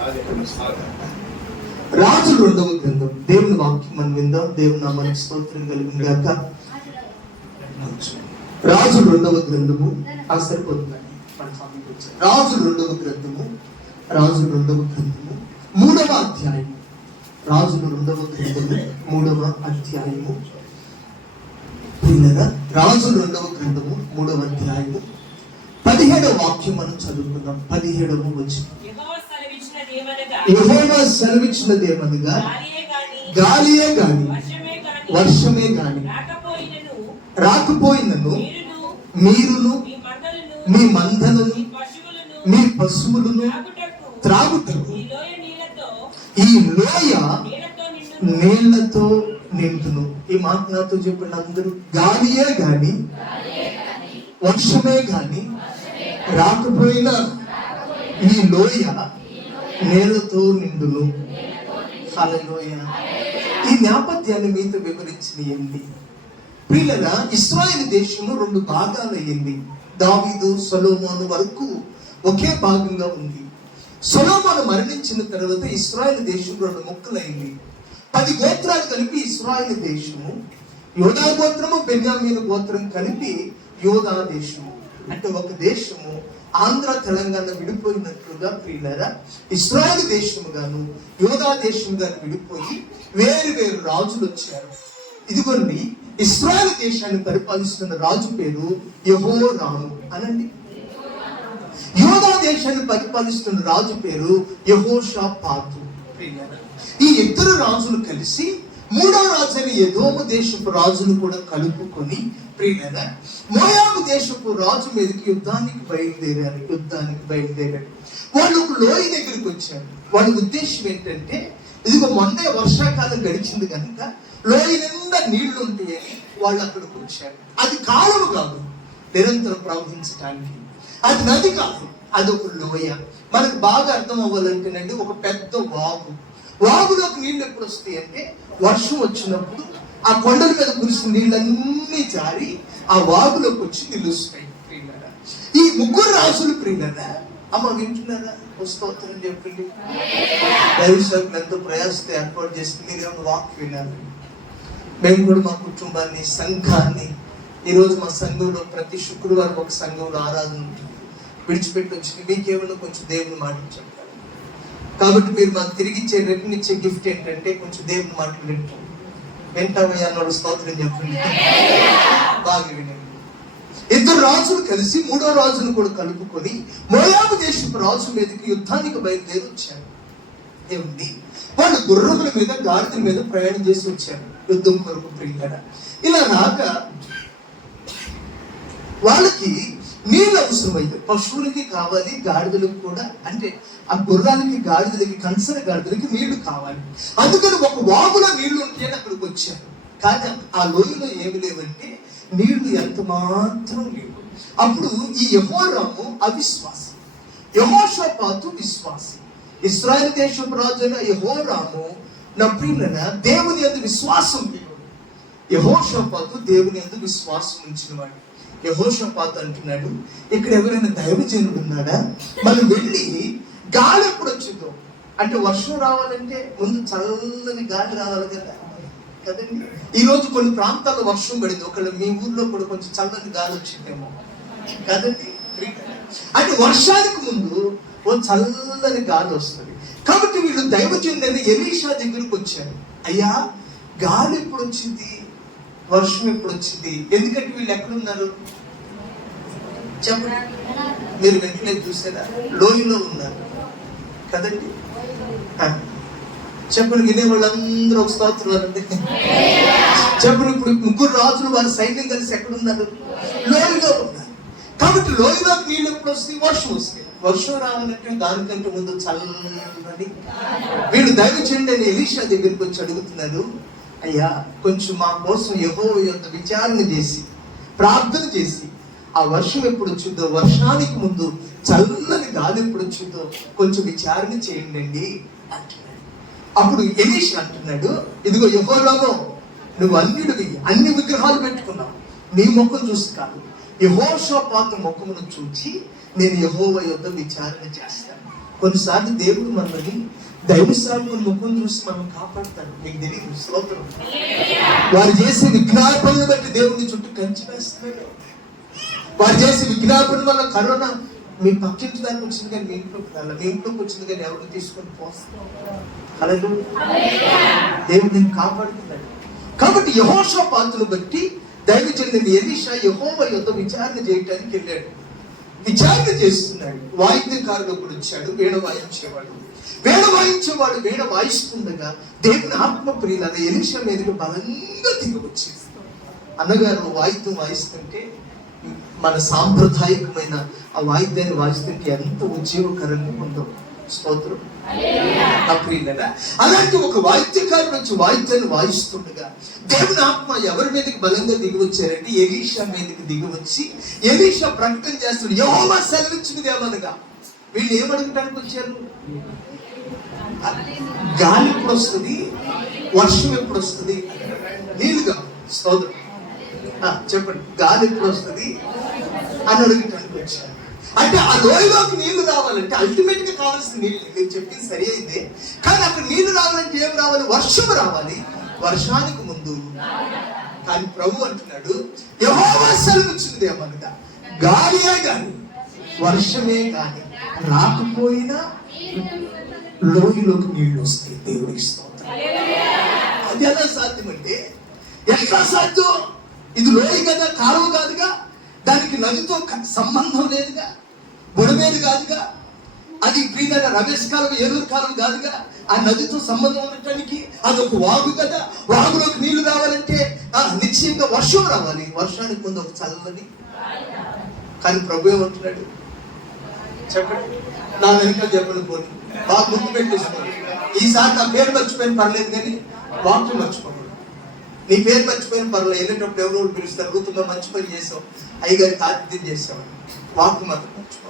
రాజు 2వ గ్రంథం. దేవుని వాక్యం మనం విందాం. దేవుని నామానికి స్తోత్రం కలుగును గాక. రాజు 2వ గ్రంథము సరిపోతుందండి. రాజు 2వ గ్రంథము 3వ అధ్యాయం. రాజుల 2వ గ్రంథము 3వ అధ్యాయము. రాజు 2వ గ్రంథము 3వ అధ్యాయము 17వ వాక్యం మనం చదువుకుందాం. 17వ వచనం. యెహోవా సెలవిచ్చినదేమనగా గాలియే గాని వర్షమే గాని రాకపోయినను మీరును మీ మందలను మీ పశువులను త్రాగుటకు ఈ లోయ నీళ్లతో నిండును. ఈ మాట నాతో చెప్పండి అందరూ. గాలియే గాని వర్షమే గాని రాకపోయినా ఈ లోయ నీళ్లతో నిండును. హల్లెలూయా. ఈ నేపథ్యాన్ని మీతో వివరించిన ఏంటి ప్రియులారా? ఇశ్రాయేలు దేశము 2 భాగాలయ్యింది. దావీదు సొలొమోను వరకు ఒకే భాగంగా ఉంది. సొలొమోను మరణించిన తర్వాత ఇశ్రాయేలు దేశం 2 ముక్కలైంది. 10 గోత్రాలు కలిపి ఇశ్రాయేలు దేశము, యోధా గోత్రము బెన్యామీను గోత్రం కలిపి యోధా దేశము. అంటే ఒక దేశము ఆంధ్ర తెలంగాణ విడిపోయినట్లుగా ప్రియులారా ఇశ్రాయేలు దేశము గాను యోధా దేశము గాను విడిపోయి వేరు వేరు రాజులు వచ్చారు. ఇదిగోండి, ఇశ్రాయేలు దేశాన్ని పరిపాలిస్తున్న రాజు పేరు యెహోరాము అనండి. యోధా దేశాన్ని పరిపాలిస్తున్న రాజు పేరు యెహోషాపాతు. ఈ 2 రాజులు కలిసి 3వ రాజు అయిన ఎదోము దేశపు రాజును కూడా కలుపుకొని ప్రియులారా మోయాబు దేశపు రాజు మీదకి యుద్ధానికి బయలుదేరారు. వాళ్ళు ఒక లోయ దగ్గరికి వచ్చారు. వాళ్ళ ఉద్దేశం ఏంటంటే, ఇదిగో మొన్నే వర్షాకాలం గడిచింది కనుక లోయ నిండా నీళ్లు ఉంటాయని వాళ్ళు అక్కడికి వచ్చారు. అది కాలువ కాదు నిరంతరం ప్రవహించడానికి, అది నది కాదు, అది ఒక లోయ. మనకు బాగా అర్థం అవ్వాలంటేనండి, ఒక పెద్ద వాగులోకి నీళ్ళు ఎప్పుడు వస్తాయి అంటే వర్షం వచ్చినప్పుడు ఆ కొండల మీద కురిసిన నీళ్ళన్నీ జారి ఆ వాగులోకి వచ్చి నిలుస్తాయి. ప్రియులారా ఈ 3 రాజులు ప్రియులారా అమ్మ వింటున్నారా? స్తోత్రం చెప్పండి. దైవసేవకులు ఎంతో ప్రయాసతో ఏర్పాటు చేస్తుంది. మీరేమో వాక్ వినాలి. మేము కూడా మా కుటుంబాన్ని సంఘాన్ని ఈరోజు మా సంఘంలో ప్రతి శుక్రవారం ఒక సంఘంలో ఆరాధన ఉంటుంది. విడిచిపెట్టి వచ్చింది మీకేమన్నా కొంచెం దేవుని మాటలు చెప్తారు. కాబట్టి మీరు మాకు తిరిగి ఇచ్చే రిటర్న్ ఇచ్చే గిఫ్ట్ ఏంటంటే కొంచెం దేవుని మాటలు వింటామయ్యా అన్నాడు. స్తోత్రం చెప్పండి. బాగా వినండి. 2 రాజులు కలిసి 3వ రాజును కూడా కలుపుకొని మోయాబు దేశపు రాజు మీదకి యుద్ధానికి బయలుదేరి వచ్చారు. ఏముంది, వాళ్ళు గుర్రముల మీద గాడిదల మీద ప్రయాణం చేసి వచ్చారు యుద్ధం కొరకు. ప్రియులారా ఇలా రాక వాళ్ళకి నీళ్ళు అవసరమైంది. పశువులకి కావాలి, గాడిదలకు కూడా, అంటే ఆ గుర్రాలకి గాడిదలకి కంచర గాడిదలకి నీళ్లు కావాలి. అందుకని ఒక వాగులో నీళ్లు ఉంటాయని అక్కడికి వచ్చారు. కానీ ఆ లోయలో ఏమి లేవంటే నీళ్లు ఎంత మాత్రం లేవు. అప్పుడు ఈ యెహోరాము అవిశ్వాసి, యెహోషాపాతు విశ్వాసి. ఇశ్రాయేలు దేశపు రాజు అయిన యెహోరాము నా ప్రియులైన దేవుని యందు విశ్వాసం లేవు. యెహోషాపాతు దేవుని యందు విశ్వాసం ఉంచినవాడు. యెహోషాపాతు అంటున్నాడు, ఇక్కడ ఎవరైనా దైవజనుడు ఉన్నాడా? మనం వెళ్ళి గాలి ఎప్పుడు వచ్చిందో, అంటే వర్షం రావాలంటే ముందు చల్లని గాలి రావాలి కదండి. ఈ రోజు కొన్ని ప్రాంతాల్లో వర్షం పడింది. ఒకళ్ళు మీ ఊర్లో కూడా కొంచెం చల్లని గాలి వచ్చిందేమో కదండి. అంటే వర్షానికి ముందు ఓ చల్లని గాలి వస్తుంది. కాబట్టి వీళ్ళు దైవజనుడైన ఎలీషా దగ్గరకు వచ్చారు. అయ్యా, గాలి ఎప్పుడు వచ్చింది, వర్షం ఎప్పుడు వచ్చింది? ఎందుకంటే వీళ్ళు ఎక్కడున్నారు చెప్పండి. మీరు వెంటనే చూసారా? లోయలో ఉన్నారు కదండి. చెప్పండి, వినే వాళ్ళందరూ ఒక స్తోత్రం అనండి. చెప్పండి, ఇప్పుడు 3 రాజులు వారి సైన్యం కలిసి ఎక్కడున్నారు? లోయలో ఉన్నారు. కాబట్టి లోయలోకి నీళ్ళు ఎప్పుడు వస్తాయి? వర్షం వస్తాయి. వర్షం రావాలంటే దానికంటే ముందు చల్లని. వీళ్ళు దైవజనుడు అని ఎలీషా దగ్గరికి వచ్చి అడుగుతున్నారు, అయ్యా కొంచెం మా కోసం యెహోవా యొద్ద విచారణ చేసి ప్రార్థన చేసి ఆ వర్షం ఎప్పుడు వచ్చిందో, వర్షానికి ముందు చల్లని గాలి ఎప్పుడు వచ్చిందో కొంచెం విచారణ చేయండి అంటున్నాడు. అప్పుడు ఎలీషా అంటున్నాడు, ఇదిగో యెహోరాము, నువ్వు అన్ని విగ్రహాలు పెట్టుకున్నావు, నీ ముఖం చూసి కాదు, యెహోషాపాతు ముఖమును చూచి నేను యెహోవా యొద్ద విచారణ చేస్తాను. కొన్నిసార్లు దేవుడు మనల్ని దైవ సేవకుని ముఖం చూసి మనం కాపాడుతాడు. మీకు తెలియదు. స్తోత్రం. వారు చేసే విజ్ఞాపనలు బట్టి దేవుని చుట్టూ కంచి వేస్తున్నాడు. వారు చేసే విజ్ఞాపన వల్ల కరోనా మీ పక్కింటి దానికి వచ్చింది కానీ మీ ఇంట్లోకి రాలి, మీ ఇంట్లోకి వచ్చింది కానీ ఎవరిని తీసుకొని పోస్తాం. దేవుడు నేను కాపాడుతున్నాడు. కాబట్టి యెహోషాపాతును బట్టి దైవజనుడు ఎలీషా యెహోవా యొద్ద విచారణ చేయడానికి వెళ్ళాడు. విచారణ చేస్తున్నాడు. వాయిద్యకారుడు ఒకడు వచ్చాడు, వీణ వాయించేవాడు. వీణ వాయిస్తుండగా దేవుని ఆత్మ ప్రియులైన ఎలీషా మీదకి బలంగా దిగి వచ్చింది. అన్నగారు వాయిద్యం వాయిస్తుంటే, మన సాంప్రదాయకమైన ఆ వాయిద్యాన్ని వాయిస్తుంటే ఎంత ఉద్యోగకరంగా ఉందో. స్తోత్రం. అలాంటి ఒక వాయిద్యకారుడు వచ్చి వాయిద్యాన్ని వాయిస్తుండగా దేవుని ఆత్మ ఎవరి మీదకి బలంగా దిగి వచ్చారంటే ఎలీషా మీదకి దిగి వచ్చి ఎలీషా ప్రకటన చేస్తాడు, యెహోవా సెలవిచ్చినది ఏమనగా. వీళ్ళు ఏమడగటానికి వచ్చారు? గాలి ఎప్పుడు వస్తుంది, వర్షం ఎప్పుడు వస్తుంది, నీళ్ళుగా. స్తోత్రం. చెప్పండి, గాలి ఎప్పుడు వస్తుంది అని అడగటానికి వచ్చారు. అంటే ఆ లోయలోకి నీళ్లు రావాలంటే అల్టిమేట్ గా కావాల్సిన నీళ్ళు. మీరు చెప్పింది సరి అయిందే, కానీ అక్కడ నీళ్లు రావాలంటే ఏం రావాలి? వర్షం రావాలి. వర్షానికి ముందు కానీ ప్రభు అంటున్నాడు, యెహోవా సెలవిచ్చినది ఏమనగా, గాలియే గాని వర్షమే గాని రాకపోయినా లోయలోకి నీళ్లు వస్తాయి. దేవుడికి స్తోత్రం. అది ఎలా సాధ్యమంటే, ఎట్లా సాధ్యం? ఇది లోయ కదా, కాలువ కాదుగా, దానికి నదితో సంబంధం లేదుగా, బుడమేది కాదుగా, అది ప్రియమైన రమేష్ కాలం ఏలూరు కాలం కాదుగా. ఆ నదితో సంబంధం ఉండటానికి అదొక వాగు కదా. వాగులోకి నీళ్లు రావాలంటే నిశ్చయంగా వర్షం రావాలి. వర్షానికి ముందు ఒక చల్లని. కానీ ప్రభు ఏమంటున్నాడు చెప్పండి, నా వెనకాల చెప్పండి, పోనీ బాగా గుర్తు పెట్టేసుకోండి. ఈసారి నా పేరు మర్చిపోయిన పర్లేదు కానీ వాక్యం మర్చిపోకూడదు. నీ పేరు మర్చిపోయిన పర్లేదు, వెళ్ళేటప్పుడు ఎవరు పిలుస్తారు, ఋతుగా మంచి పని చేసావు, అయ్యగారికి ఆతిథ్యం చేసావు, వాక్యం మాత్రం మర్చిపో.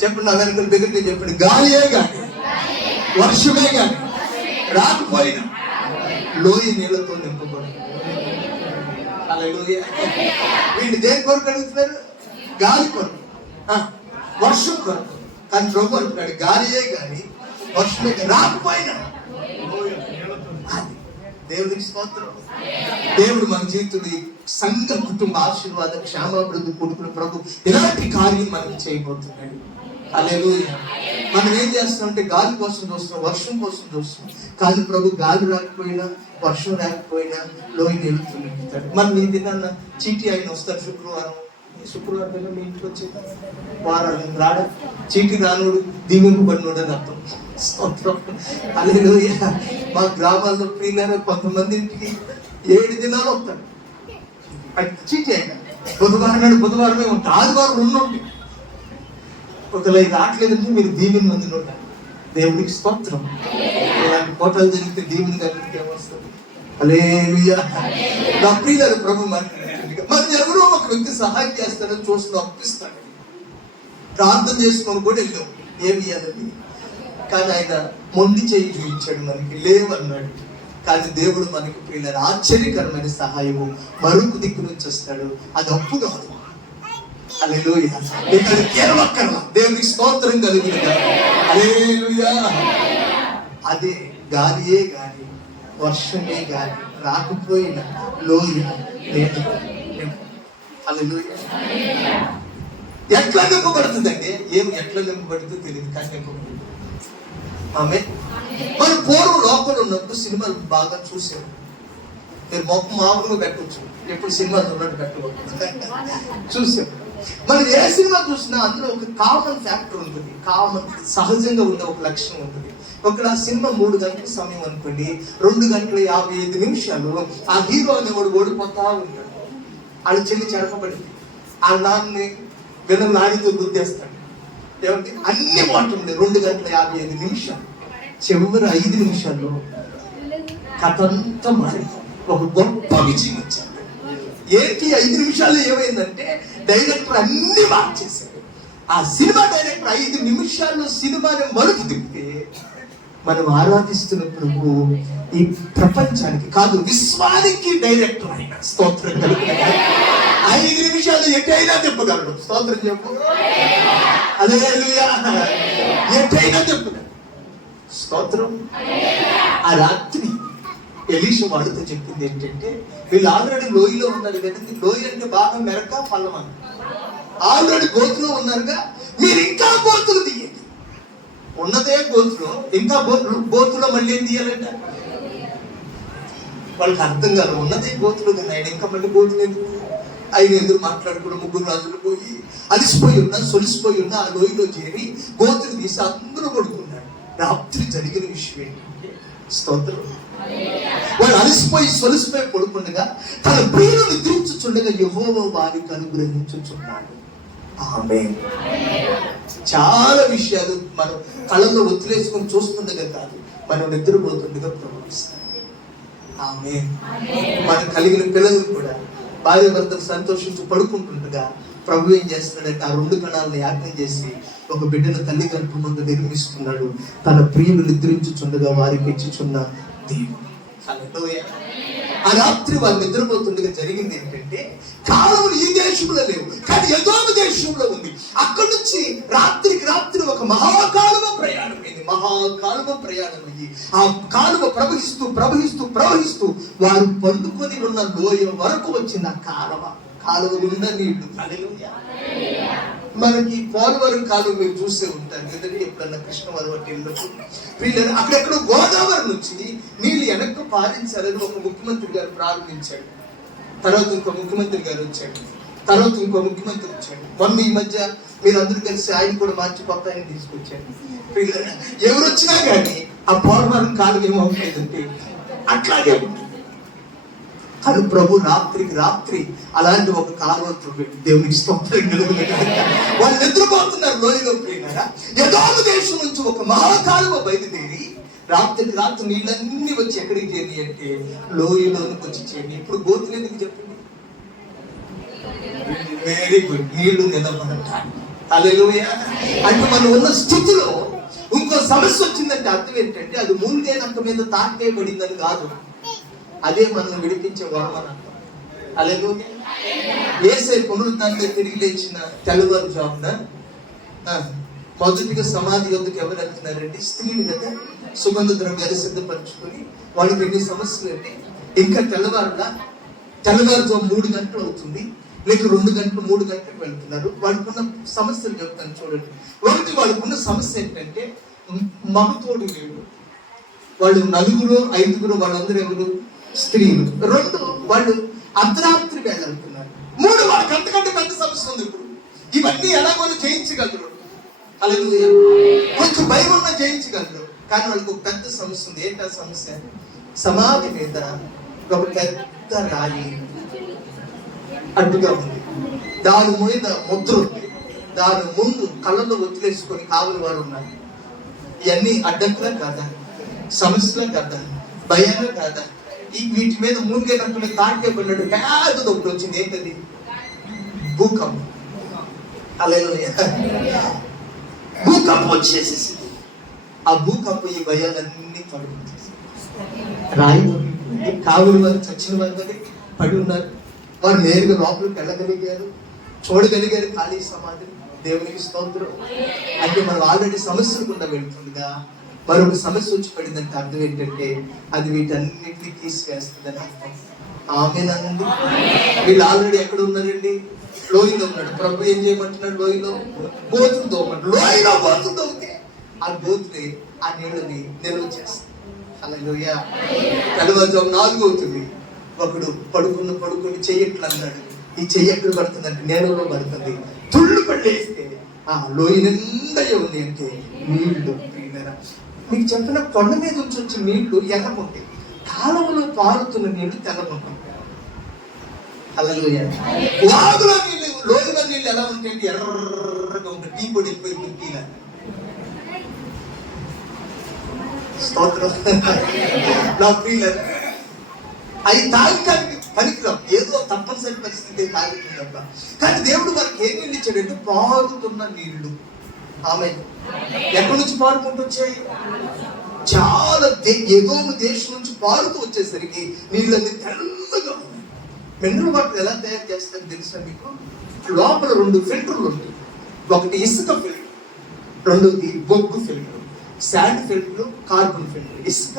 చెప్పండి, నా వెనకాల దగ్గరికి చెప్పండి, గాలియే కానీ వర్షమే కానీ రాకపోయినా లోయ నీళ్ళతో నింపబడి. హల్లెలూయా. వీళ్ళు దేని కొరకు అడుగుతున్నారు? గాలి కొరకు, వర్షం కొరకు. కానీ ప్రభు అంటున్నాడు, గాలియే కానీ వర్షమే కానీ రాకపోయినా. దేవుడికి స్తోత్రం. దేవుడు మన జీవితంలో సంఘ కుటుంబ ఆశీర్వాద క్షేమాభివృద్ధి కొడుకున్న ప్రభు ఇలాంటి కార్యం మనకి చేయబోతున్నాడు. హల్లెలూయా. మనం ఏం చేస్తామంటే గాలి కోసం చూస్తున్నాం, వర్షం కోసం చూస్తున్నాం. కానీ ప్రభు గాలి రాకపోయినా వర్షం రాకపోయినా లోయ నీళ్ళతో నింపుతాడు. మరి నీ దినాన్న చీటీ ఆయన వస్తారు శుక్రవారం మీ ఇంటికి వచ్చే వారాలు రాడా? చీటీ రానుడు దీవింపబడినోడు అని అర్థం. స్తోత్రం. హల్లెలూయా. మా గ్రామాల్లో ప్రియులైన కొంతమంది ఇంటికి 7 దినాలు వస్తాడు. చీటీ అయినా బుధవారం నాడు బుధవారమే ఉంటాయి, ఆదివారం ఉన్నోటి. ఒకవేళ రావట్లేదంటే మీరు దీవెన మంది ఉంటారు. దేవుడికి స్తోత్రం. ఇలాంటి కోటలు జరిగితే దీవెన కలిగితే ఏమొస్తుంది? హల్లెలూయా. నా ప్రియులైన ప్రభు మరి ఎవరో ఒక వ్యక్తి సహాయం చేస్తాడని చూస్తూ అప్పిస్తాడు. ప్రార్థన చేసుకొని కూడా వెళ్ళాం, ఏమి ఇవ్వాలని. కానీ ఆయన మొండి చేయి చూపించాడు, మనకి లేవన్నాడు. కానీ దేవుడు మనకి ప్రియులైన ఆశ్చర్యకరమైన సహాయము మరొక దిక్కు నుంచి వస్తాడు. అది అప్పు కాదు. హల్లెలూయా. ఇక్కడ కేవలం దేవునికి స్తోత్రం కలుగుతుంది. హల్లెలూయా. అదే గాలియే గాని వర్షమే గాని రాకపోయినా లోయ లేదు. హల్లెలూయా. ఎట్లా నింపబడుతుందండి? ఏం ఎట్లా నింపబడుతుందో తెలియదు, కానీ నింపబడుతుంది. ఆమె మన పూర్వం లోపల ఉన్నప్పుడు సినిమాలు బాగా చూసాము. మీరు మొక్క మామూలుగా పెట్టవచ్చు, ఎప్పుడు సినిమాలు ఉన్నట్టు పెట్టకూడదు. చూసాము. మనం ఏ సినిమా చూసినా అందులో ఒక కామన్ ఫ్యాక్టర్ ఉంటుంది, కామన్ సహజంగా ఉండే ఒక లక్షణం ఉంటుంది. ఒకవేళ ఆ సినిమా 3 గంటల సమయం అనుకోండి, 2 గంటల 55 నిమిషాలు ఆ హీరో అనేవాడు ఓడిపోతా ఉంటాడు. వాళ్ళ చెల్లి చెరపబడింది, ఆ నాన్ని వినం నాడితో గుద్దేస్తాడు. ఏమంటే అన్ని మాటలు 2 గంటల 55 నిమిషాలు. చివరి 5 నిమిషాల్లో కథ అంతా మారి ఒక గొప్ప విజయం వచ్చాడు. ఏంటి 5 నిమిషాల్లో ఏమైందంటే డైరెక్టర్ అన్ని మార్చేశాడు. ఆ సినిమా డైరెక్టర్ 5 నిమిషాల్లో సినిమాని మలుపు తిప్పి మనం ఆరాధిస్తున్న ప్రభు ఈ ప్రపంచానికి కాదు విశ్వానికి డైరెక్టర్ ఆయన. స్తోత్రం కలుగుతుంది. 5 నిమిషాలు ఎటైనా చెప్పగలడు. స్తోత్రం చెప్పు. హల్లెలూయా. ఎటైనా చెప్పురా స్తోత్రం. ఆ రాత్రి ఎలీషా వాళ్ళతో చెప్పింది ఏంటంటే, వీళ్ళు ఆల్రెడీ లోయలో ఉన్నారు కదండి. లోయ అంటే బాగా మెరక పల్లమ, ఆల్రెడీ గోతులో ఉన్నారుగా, మీరు ఇంకా గోతులు తీయండి. ఉన్నదే గోతులో, ఇంకా గోతులో మళ్ళీ ఏం తీయాలంట? వాళ్ళకి అర్థం కాదు. ఉన్నదే గోతులు కదా, ఆయన ఇంకా మళ్ళీ గోతులు ఎందుకు? ఆయన ఎదురు మాట్లాడుకున్న ముగ్గురు రాజులు పోయి అలిసిపోయి ఉన్నా, సొలిసిపోయి ఉన్నా ఆ లోయలో చేరి గోతులు తీసి అందరూ పడుకున్నాడు. రాత్రి జరిగిన విషయం ఏంటంటే, స్తోత్రం, వాళ్ళు అలిసిపోయి సొలిసిపోయి పడుకుండగా తన ప్రియులు నిద్రించుచుండగా యెహోవా వారికి అనుగ్రహించుచున్నాడు. ఆమేన్. చాలా విషయాలు మనం కళ్ళల్లో ఒత్తిలేసుకొని చూస్తుండగా కాదు, మనం నిద్రపోతుండగా ప్రవహిస్తాం. ఆమేన్. మనకు కలిగిన పిల్లలు కూడా భార్య భర్తలు సంతోషించి పడుకుంటుండగా ప్రభు ఏం చేస్తున్నాడంటే, ఆ 2 కణాలను యాగం చేసి ఒక బిడ్డను తల్లి గర్భం ముందు నిర్మిస్తున్నాడు. తన ప్రియులు నిద్రించుచుండగా వారికి ఇచ్చుచున్న దేవుడు. హల్లెలూయా. ఆ రాత్రి వాళ్ళు నిద్రపోతుండగా జరిగింది ఏంటంటే, కాలములు ఈ దేశంలో లేవు, కానీ ఎదోము దేశంలో ఉంది. అక్కడి నుంచి రాత్రికి రాత్రి ఒక మహాకాలువ ప్రయాణం అయింది. మహాకాలువ ప్రయాణం అయ్యి ఆ కాలువ ప్రవహిస్తూ ప్రవహిస్తూ ప్రవహిస్తూ వారు పండుకొని ఉన్న లోయ వరకు వచ్చింది. ఆ కాలువ గుండా నీళ్లు. హల్లెలూయా. మనకి పోలవరం కాలువ మీరు చూసే ఉంటారు కదండి, ఎప్పుడన్నా కృష్ణవరం అంటే పిల్లలు అక్కడెక్కడో గోదావరి నుంచి నీళ్లు వెనక్కు పారించాలని ఒక ముఖ్యమంత్రి గారు ప్రారంభించాడు. తర్వాత ఇంకో ముఖ్యమంత్రి గారు వచ్చాడు, తర్వాత ఇంకో ముఖ్యమంత్రి వచ్చాడు. మొన్న ఈ మధ్య మీరు అందరూ కలిసి ఆయన కూడా మార్చి కొత్త ఆయన తీసుకొచ్చాడు. పిల్లలు ఎవరు వచ్చినా కానీ ఆ పోలవరం కాలువ ఏమవుతుందంటే అట్లాగే ఉంటుంది. కానీ ప్రభు రాత్రికి రాత్రి అలాంటి ఒక కాలువ దేవునికి స్తోత్రం కలుగుతుంది. వాళ్ళు నిద్రపోతున్నారు లోయలో. ప్రియులారా, ఎదోము దేశం నుంచి ఒక మహాకాలువ బయలుదేరి రాత్రికి రాత్రి నీళ్ళన్నీ వచ్చి ఎక్కడికి చేయండి అంటే లోయలోనికి వచ్చి చేయండి. ఇప్పుడు గోతులు ఎందుకు చెప్పండి? వెరీ గుడ్, నీళ్లు నిలబడటానికి. హల్లెలూయా. అంటే మనం ఉన్న స్థితిలో ఇంకో సమస్య వచ్చిందంటే అర్థం ఏంటంటే, అది మూల్గేనంత మీద తాకేయబడిందని కాదు, అదే మనం విడిపించే వరం. హల్లెలూయా. యేసే పునరుద్ధానంలో తిరిగి లేచిన తెల్లవారుజామున మొదటిగా సమాధి వద్దకు ఎవరు వెళ్తున్నారండి? స్త్రీలు కదా. సుగంధ ద్రవ్యాలు సిద్ధపరచుకొని వాళ్ళకి ఎన్ని సమస్యలు అంటే, ఇంకా తెల్లవారుజాము 3 గంటలు అవుతుంది, లేక 2 గంటలు 3 గంటలకు వెళ్తున్నారు. వాళ్ళకున్న సమస్యలు చెప్తాను చూడండి. ఒకటి, వాళ్ళకున్న సమస్య ఏంటంటే మగతోడు లేడు. వాళ్ళు 4, 5 వాళ్ళందరూ ఎవరు? స్త్రీలు. 2, వాళ్ళు అర్ధరాత్రి వేళ వెళ్తున్నారు. 3, వాళ్ళకి అంతకంటే పెద్ద సమస్య ఉంది. ఇప్పుడు ఇవన్నీ ఎలాగో జయించగలరు. హల్లెలూయా. కొంచెం భయం ఉన్నా జయించగలరు, కానీ వాళ్ళకి ఒక పెద్ద సమస్య ఉంది. ఏంటా సమస్య? సమాధి మీద ఒక పెద్ద రాయి అడ్డుగా ఉంది, దాని మీద ముద్ర ఉంది, దాని ముందు కళ్ళలో ఒత్తిలేసుకొని కావలి వారు ఉన్నారు. ఇవన్నీ అడ్డంకులా కాదా? సమస్యలా కాదా? భయాలా కాదా? వీటి మీద మూలిగేటప్పుడు తాకేపడినట్టు పెద్దది ఒకటి వచ్చింది. ఏంటది? భూకంపం. హల్లెలూయా. భూకంపం వచ్చేసేసింది. ఆ భూకంపం ఈ భయాలన్నీ పడుకుంటేసి రాయి కావులు వారు చచ్చిన వారు పడి ఉన్నారు. వారు నేరుగా లోపలికి వెళ్ళగలిగారు, చూడగలిగారు ఖాళీ సమాధిని. దేవునికి స్తోత్రం. అంటే మనం ఆల్రెడీ సమస్యలు గుండా వెళ్తుండగా మరొక సమస్య వచ్చి పడిందంటే అర్థం ఏంటంటే, అది వీటన్నిటిని తీసివేస్తుందని అర్థం. ఆమేనండి. వీళ్ళు ఆల్రెడీ ఎక్కడ ఉన్నారండి? లోయలో ఉన్నాడు. ప్రభు ఏం చేయమంటున్నాడు? లోయలో గోతులు తోమంటాడు. లోయలో గోతులు తోమితే ఆ గోతులే ఆ నీళ్ళని నిల్వ చేస్తాయి. హల్లెలూయా. తెల్లవారుజాము 4 అవుతుంది. ఒకడు పడుకుని చెయ్యట్లు అన్నాడు. ఈ చెయ్యి ఎక్కడ పడుతుందంటే నేలలో పడుతుంది. తుళ్ళు పడేస్తే ఆ లోయ నిండా ఉంది అంటే నీళ్లు. మీకు చెప్పిన కొండ మీద నుంచి వచ్చే నీళ్లు ఎర్రకుంటాయి, కాలంలో పారుతున్న నీళ్లు తెల్లకుంటాయి. హల్లెలూయా. వాగులో నీళ్ళు, లోయలో నీళ్ళు ఎలా ఉంటాయంటే ఎర్రగా ఉంటాయి, టీ పొడి వెళ్ళిపోయి గుర్తిలా. స్తోత్రం. నా ప్రియులారా, అవి తాగటానికి పనికిరావు, ఏదో తప్పనిసరి పరిస్థితి తాగుతుందబ్బా. కానీ దేవుడు మనకి ఏం నీళ్ళు ఇచ్చాడంటే పారుతున్న నీళ్లు. ఆమె ఎక్కడి నుంచి పారుకుంటూ వచ్చాయి? చాలా ఎదోము దేశం నుంచి పారుతూ వచ్చేసరికి నీళ్ళని తెల్లగా ఉన్నాయి. మినరల్ వాటర్ ఎలా తయారు చేస్తారో తెలుసా మీకు? లోపల 2 ఫిల్టర్లు ఉంటాయి. ఒకటి ఇసుక ఫిల్టర్, రెండోది బొగ్గు filter, sand filter, carbon filter. ఇసుక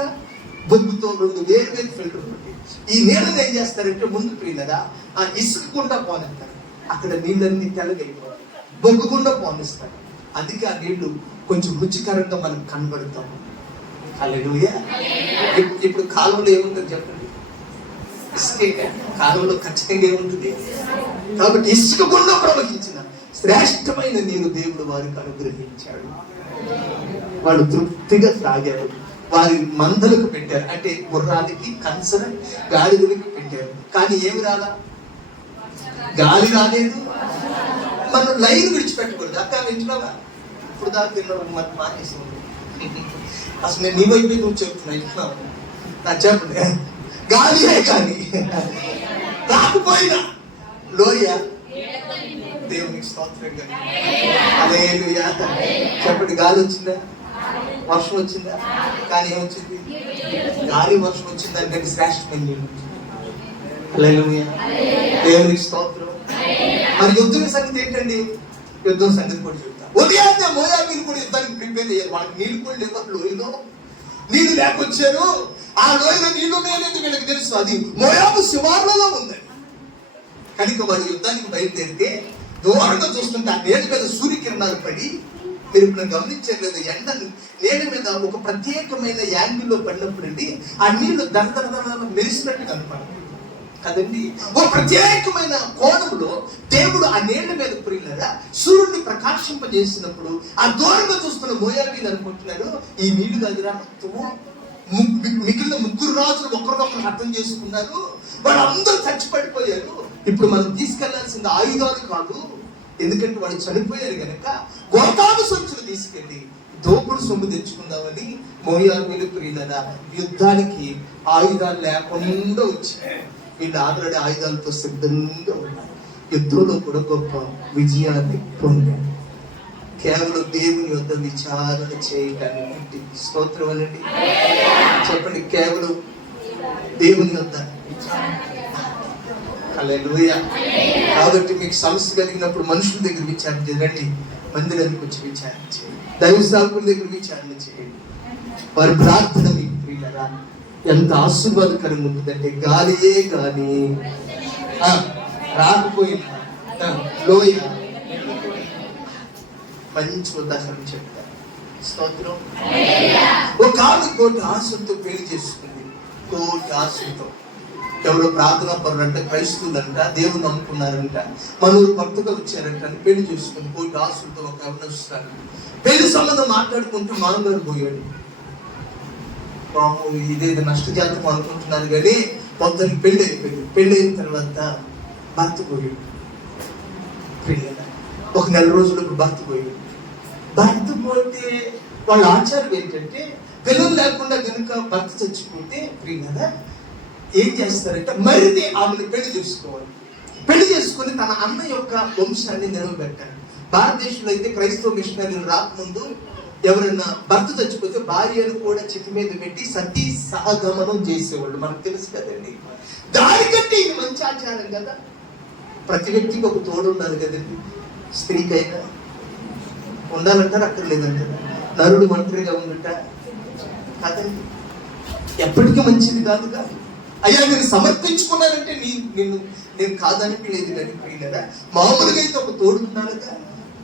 బొగ్గుతో రెండు వేరు వేరు ఫిల్టర్ ఉంటుంది. ఈ నీళ్ళని ఏం చేస్తారంటే ముందు ప్రియులరా ఆ ఇసుక గుండా పోనిస్తారు, అక్కడ నీళ్ళన్నీ తెల్లగైపోతాయి. బొగ్గు గుండా పోనిస్తారు, అందుకే ఆ నీళ్లు కొంచెం రుచికరంగా మనకు కనబడతాం. హల్లెలూయా. ఇప్పుడు కాలువలో ఏముంటుంది చెప్పండి? ఇసుకే. కాలువలో ఖచ్చితంగా ఏముంటుంది? కాబట్టి ఇసుక గుండా ప్రవహించిన శ్రేష్టమైన నీరు దేవుడు వారికి అనుగ్రహించాడు. వాళ్ళు తృప్తిగా తాగారు. వారి మందలకు పెట్టారు, అంటే గుర్రాలకి, కంచన, గాడిదలకి పెట్టారు. కానీ ఏమి రాలా? గాలి రాలేదు. మనం లైన్ విడిచిపెట్టకూడదు. అక్క వింటున్నావా? ఇప్పుడు దాకా తిన్నావు, మరి మానేసింది. అసలు నేను నీ వైపు నువ్వు చెప్తున్నా, వింటున్నావు? నాకు చెప్పండి, గాలియే కానీ రాకపోయినా లోయ దేవునికి స్తోత్రంగా. హల్లెలూయా. చెప్పండి, గాలి వచ్చిందా? వర్షం వచ్చిందా? కానీ ఏమొచ్చింది? గాలి వర్షం వచ్చింది దానికంటే శ్రేష్టమైన నీళ్ళు. హల్లెలూయా. దేవునికి స్తోత్రం. మరి యుద్ధం సంగతి ఏంటండి? యుద్ధం సంగతి కూడా చెప్తా. ఉదయాన్నే మోయాబీలు కూడా యుద్ధానికి ప్రిపేర్ అయ్యారు. వాళ్ళకి నీళ్ళు కూడా లేవు. లోయలో నీళ్లు లేకొచ్చారు. ఆ లోయలో నీళ్లు ఉన్నాయనేది వీళ్ళకి తెలుసు, అది మోయాబు శివార్లలో ఉందని. కనుక వారు యుద్ధానికి బయలుదేరితే దూరంగా చూస్తుంటే ఆ నేల మీద సూర్యకిరణాలు పడి, మీరు ఇప్పుడు గమనించలేదు, ఎండ నేల మీద ఒక ప్రత్యేకమైన యాంగిల్లో పడినప్పుడు అండి ఆ నీళ్లు దండ మెరిసినట్టు కనపడదు కదండి. ఒక ప్రత్యేకమైన కోణంలో దేవుడు ఆ నీళ్ల మీద ప్రియులరా సూర్యుడిని ప్రకాశింపజేసినప్పుడు ఆ దూరంగా చూస్తున్న మోయాబీలు అనుకుంటున్నారు, ఈ నీళ్లు దగ్గర మిగిలిన ముగ్గురు రాజులు ఒకరినొకరు అర్థం చేసుకున్నారు, వాళ్ళందరూ చచ్చిపడిపోయారు. ఇప్పుడు మనం తీసుకెళ్లాల్సిన ఆయుధాలు కాదు, ఎందుకంటే వాళ్ళు చనిపోయారు కనుక గోతాను సంచులు తీసుకెళ్ళి దోపుడు సొమ్ము తెచ్చుకుందామని మోయాబీలు ప్రియులరా యుద్ధానికి ఆయుధాలు లేకుండా వచ్చారు. వీళ్ళు ఆల్రెడీ ఆయుధాలతో సిద్ధంగా ఉన్నారు. యుద్ధంలో కూడా గొప్ప విజయాన్ని పొందారు. కేవలం దేవుని యొద్ద విచారణ చేయటానికి. స్తోత్రం అనండి, చెప్పండి. కేవలం దేవుని యొద్ద విచారణ. హల్లెలూయా. కాబట్టి మీకు సమస్య కలిగినప్పుడు మనుషుల దగ్గర విచారణ చేయండి, మందిరానికి వచ్చి విచారణ చేయండి, దైవ సేవకుల దగ్గర విచారణ చేయండి. వారి ప్రార్థన మీకు ప్రియులరా ఎంత ఆశీర్వాదకరంగా ఉంటుందంటే గాలియే కానీ రాకపోయినా లోయ. మంచి ఉదాహరణ చెప్తారు. స్తోత్రం. ఒక ఆమె కోటి ఆశతో పెళ్లి చేసుకుంది. కోటి ఆశతో. ఎవరో ప్రార్థనా పరులంట, క్రైస్తవులంట, దేవుని నమ్ముకున్నారంట, మనూరు భక్తుగా వచ్చారంట అని పెళ్లి చేసుకుంది. కోటి ఆశలతో ఒక అవనొస్తారు. పెళ్లి సంబంధం మాట్లాడుకుంటూ మామగారు పోయాడు. ఇదేదో నష్టజాతం అనుకుంటున్నారు కానీ మొత్తం పెళ్లి అయిపోయింది. పెళ్లి అయిన తర్వాత భర్త పోయాడు. ఒక నెల రోజులకు భర్త పోయాడు. భర్త పోతే వాళ్ళ ఆచారం ఏంటంటే పిల్లలు లేకుండా కనుక భర్త చచ్చిపోతే ప్రియులరా ఏం చేస్తారంటే మరిది ఆమెను పెళ్లి చేసుకోవాలి. పెళ్లి చేసుకుని తన అన్న యొక్క వంశాన్ని నిలవబెట్టాలి. భారతదేశంలో అయితే క్రైస్తవ మిషనరీలు రాకముందు ఎవరైనా భర్త చచ్చిపోతే భార్యను కూడా చితి మీద పెట్టి సతీ సహగమనం చేసేవాళ్ళు. మనకు తెలుసు కదండి. దానికంటే ఇది మంచి ఆచారం కదా. ప్రతి వ్యక్తికి ఒక తోడు ఉండాలి కదండి. స్త్రీకైనా ఉండాలంటారు, అక్కర్లేదంటారు. నరుడు ఒంటరిగా ఉండుట కదండి, ఎప్పటికీ మంచిది కాదు కాదు. అయ్యా నేను సమర్పించుకున్నానంటే నేను కాదనిపించలేదు కానీ ప్రియులరా మామూలుగా అయితే ఒక తోడు ఉండాలిగా.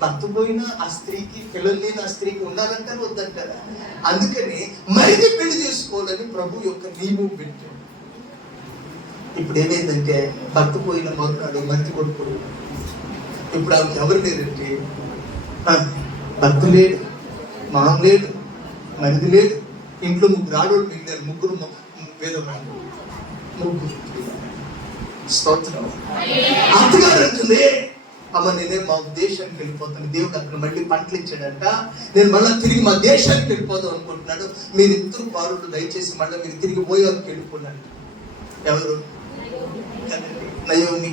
భర్త పోయినా ఆ స్త్రీకి, పిల్లలు లేని ఆ స్త్రీకి ఉండాలంటారు, వద్దంటారా? అందుకని మరిది పెళ్లి చేసుకోవాలని ప్రభు యొక్క నియమం పెట్టాడు. ఇప్పుడు ఏమైందంటే భర్త పోయిన మరునాడు మరిది కొడుకుడు. ఇప్పుడు ఆమెకి ఎవరు లేదంటే భర్త లేడు, మామ లేడు, మరిది లేడు, ఇంట్లో ముగ్గురు ఆడోళ్ళు మిగిలారు. ముగ్గురు వేదవాళ్ళు, ముగ్గురు. స్తోత్రం. అత్తగారు అంటుంది, అమ్మ నేనే మా దేశానికి వెళ్ళిపోతాను, దేవుడు అక్కడ మళ్ళీ పంటలు ఇచ్చాడంట, నేను మళ్ళీ తిరిగి మా దేశానికి వెళ్ళిపోదాం అనుకుంటున్నాడు. మీరిద్దరు బారులు దయచేసి మళ్ళీ మీరు తిరిగి పోయేవారికి వెళ్ళిపోయినాడు. ఎవరు? నయోమి,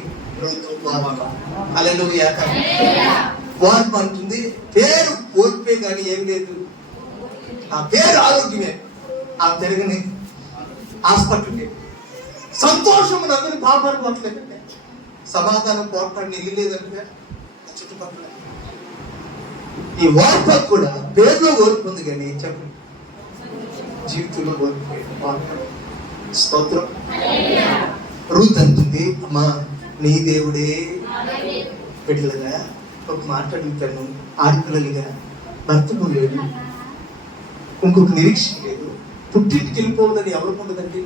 హల్లెలూయా. వార్పు అంటుంది, పేరు ఓర్పే కానీ ఏం లేదు, ఆ పేరు ఆరోగ్యమే. ఆ తిరగని హాస్పిటల్కి సంతోషం నవ్వుని పాపాలు పోవట్లేదంటే, సమాధానం పోరాటాన్ని వెళ్ళలేదంటే చుట్టుపక్కల ఈ ఓర్ప కూడా పేరులో ఓర్పు ఉంది కానీ చెప్పండి జీవితంలో ఓర్పు. స్తోత్రం. రూత్ అంటుంది, అమ్మా నీ దేవుడే. బిడ్డలుగా ఒక మాట అడుగుతాను, ఆడపిల్లలుగా భర్తకు లేడు, ఇంకొక నిరీక్షణ లేదు, పుట్టింటికి వెళ్ళిపోవద్దని ఎవరికి ఉండదండి?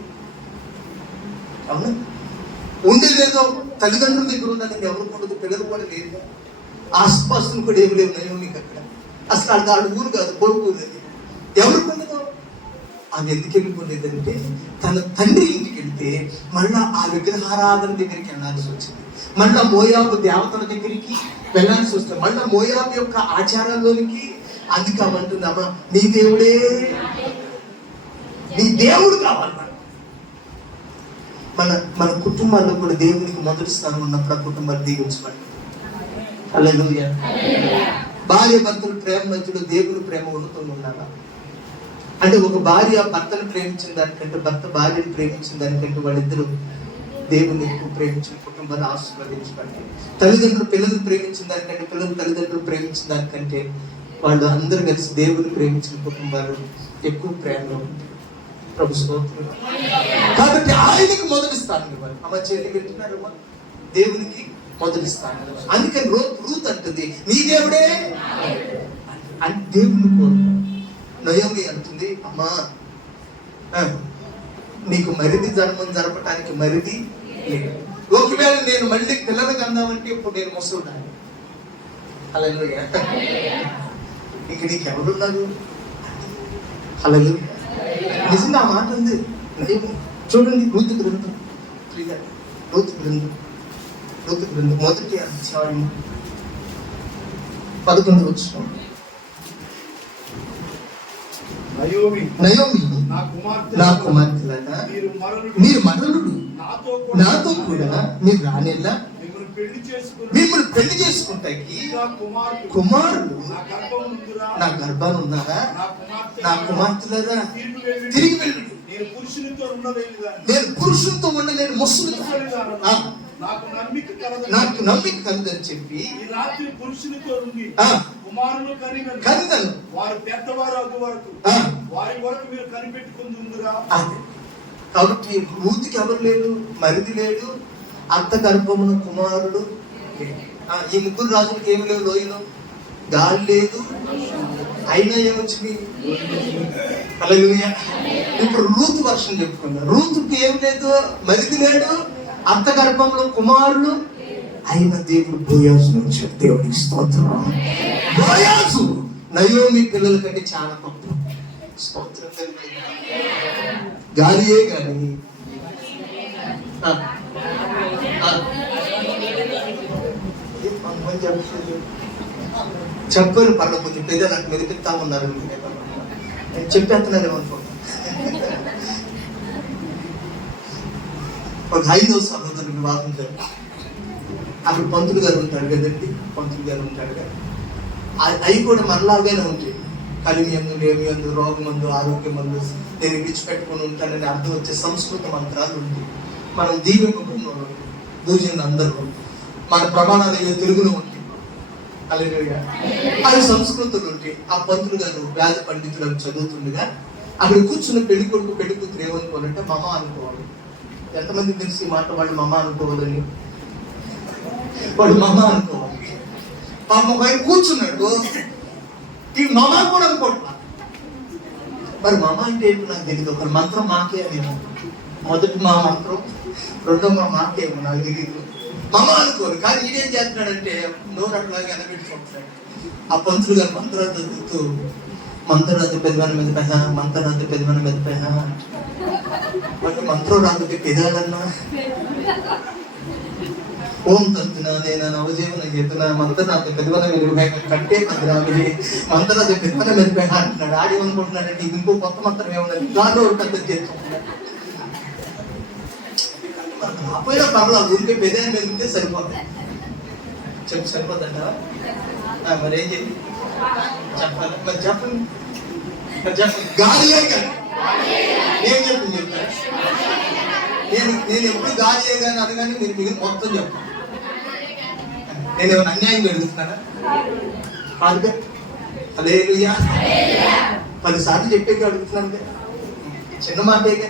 అవునా? ఉండేది లేదో తల్లిదండ్రుల దగ్గర ఉన్నదని ఎవరికి ఉండదు, పిల్లలు కూడా లేదు, ఆస్పాస్తులు కూడా ఏమి లేవు. నేను మీకు అక్కడ అసలు ఆడ ఊరు కాదు, పొరుగు ఊరు అది. ఎవరికి ఉండదు? అది ఎందుకు వెళ్ళిపోలేదంటే తన తండ్రి ఇంటికి వెళ్తే మళ్ళా ఆ విగ్రహారాధన దగ్గరికి వెళ్ళాల్సి వచ్చింది, మళ్ళా మోయాబు దేవతల దగ్గరికి వెళ్ళాల్సి వస్తుంది, మళ్ళా మోయాబు యొక్క ఆచారాల్లోనికి. అందుకే అమ్మంటుంది, అమ్మ నీ దేవుడే, నీ దేవుడు కావాలి. మన కుటుంబాల్లో కూడా దేవునికి మొదటి స్థానం ఉన్నప్పుడు ఆ కుటుంబాలు దీవించబడి. హల్లెలూయా. భార్య భర్తలు ప్రేమ మధ్యలో దేవుని ప్రేమ ఉన్నతంగా ఉండాలా? అంటే ఒక భార్య భర్తను ప్రేమించిన దానికంటే, భర్త భార్యను ప్రేమించిన దానికంటే వాళ్ళిద్దరూ దేవుని ఎక్కువ ప్రేమించిన కుటుంబాన్ని ఆశీర్వదించబడి, తల్లిదండ్రులు పిల్లలు ప్రేమించిన దానికంటే, పిల్లలు తల్లిదండ్రులు ప్రేమించిన దానికంటే వాళ్ళు అందరూ కలిసి దేవుని ప్రేమించిన కుటుంబాలు ఎక్కువ ప్రేమలో ఉంటాయి. ప్రభు స్తోత్రం. కాబట్టి ఆయనకి మొదటి స్థానం ఇవ్వాలి. అమ్మ చెల్లి వింటున్నారమ్మా, దేవునికి మొదటి స్థానం. అందుకని రూత్ అంటుంది, నీ దేవుడే అని దేవుని కోరు. నయోమి అంటుంది, అమ్మా నీకు మరిది జన్మం జరపడానికి మరిది లేదు. ఒకవేళ నేను మళ్ళీ పిల్లలకు అందామంటే ఇప్పుడు నేను ముసలున్నాను. హల్లెలూయా. ఇంక నీకు ఎవరున్నారు? హల్లెలూయా. నిజంగా ఆ మాట ఉంది. చూడండి రూతు గ్రంథం, రూతు గ్రంథం మొదటి అధ్యాయం 11వ వచనం. నయోమి నా కుమార్తెలారా మీరు మరణుడు, నాతో కూడా మీరు రానేలా మిమ్మల్ని పెళ్లి చేసుకుంటాకి కుమారుడు నా గర్భాన్ని ఉన్నారా? నా కుమార్తెలారా తిరిగి వెళ్ళి, నేను పురుషులతో ఉండలేను, ముసలి నాకు నమ్మిక కలదని చెప్పి రాత్రి పురుషులతో ఉండి కుమారులు కనిదను వారు పెద్దవారు అగు వరకు వారి వరకు మీరు కనిపెట్టుకుందురా. కాబట్టి రూతుకి ఎవరు లేడు, మరిది లేడు, అత్త గర్భమున కుమారుడు. ఈ ముగ్గురు రాజులకి ఏమి లేవు, లోయలో గాలి లేదు, అయినా ఏమొచ్చింది? హల్లెలూయా. ఇప్పుడు రూతు వర్షం చెప్పుకున్నాం. రూతుకి ఏం లేదు, మరిది లేడు, అత్త గర్భంలో కుమారుడు, అయిన దేవుడు బోయాజును వచ్చాడు. దేవునికి స్తోత్రం. బోయాజు నయోమి పిల్లల కంటే చాలా గొప్ప. స్తోత్రం. గాలియే గాని చెప్పారు పర్ల కొంచెం పెద్ద నాకు మెదిపిస్తా ఉన్నారు, నేను చెప్పేస్తున్నారేమో అనుకుంటున్నాను. ఒక 5వ సహోదరుడు వివాహం జరిగింది. అప్పుడు పంతులు గారు ఉంటాడు కదండి, పంతులు గారు ఉంటాడు కదా, అవి కూడా మనలాగానే ఉంటాయి. కలిమి అందు, లేమి అందు, రోగం అందు, ఆరోగ్యం అందు నేను విడిచిపెట్టుకుని ఉంటానని అర్థం వచ్చే సంస్కృత మంత్రాలు ఉంటాయి. మనం దీవెనలో దూజన్ అందరూ మన ప్రమాణాలు తెలుగులో ఉంటాయి. హల్లెలూయా. అవి సంస్కృతులు ఉంటాయి. ఆ పంతులు గారు వేద పండితులను చదువుతుండగా అక్కడ కూర్చున్న పెళ్లి కొడుకు పెళ్లి కూతురు ఏమనుకోవాలంటే మమ అనుకోవాలి. ఎంతమంది తెలిసి ఈ మాట? వాళ్ళు మమ అనుకోవాలని, వాడు మమ అనుకోవాలి. పాప పైన కూర్చున్నాడు, ఈ మమ కూడా అనుకోవట్లా. మరి మమ అంటే ఏంటో నాకు తెలియదు. ఒక మంత్రం మాకే అని, మొదటి మా మంత్రం, రెండో మా మాకేమో నాకు తెలియదు. మమ అనుకోరు. కానీ ఈడేం చేస్తున్నాడంటే నోరు అట్లాగే అనబెట్టుకుంటున్నాడు. ఆ పంతులు గారు మంత్రాలు చదువుతూ మంత్రాలు పెదవన మీద పెహ, మంత్రాలు పెదవన మీద పెహ, అంటే మంత్రం రాకపోతే పెదాలన్నా ఓం తంతున నేను నవజీవన చేతున మంత్రాలు పెదవన మీద కంటే పదిరామిది మంత్రాలు పెదవన మీద పెహ అంటున్నాడు. ఆడేమనుకుంటున్నాడంటే ఇది ఇంకో కొత్త మంత్రం ఏమన్నది దాంట్లో పెద్ద చేస్తున్నాడు. అపోయినా పర్వాలేదు, ఊరికే పెదాన్ని పెరిగితే సరిపోతాయి. చెప్పు సరిపోతుందా? మరి ఏం చెప్పి చెప్పాలి? మరి చెప్పండి, మరి చెప్పండి. గాలియే కానీ ఏం చెప్పింది చెప్తాను. నేను ఎప్పుడు గాలియే కానీ అనగానే మీరు మిగిలిన మొత్తం చెప్తాను. నేను ఏమైనా అన్యాయం జరుగుతున్నానా? కాదుగా. హల్లెలూయా. 10 సార్లు చెప్పేకి అడుగుతున్నాను కదా, చిన్న మాటేగా.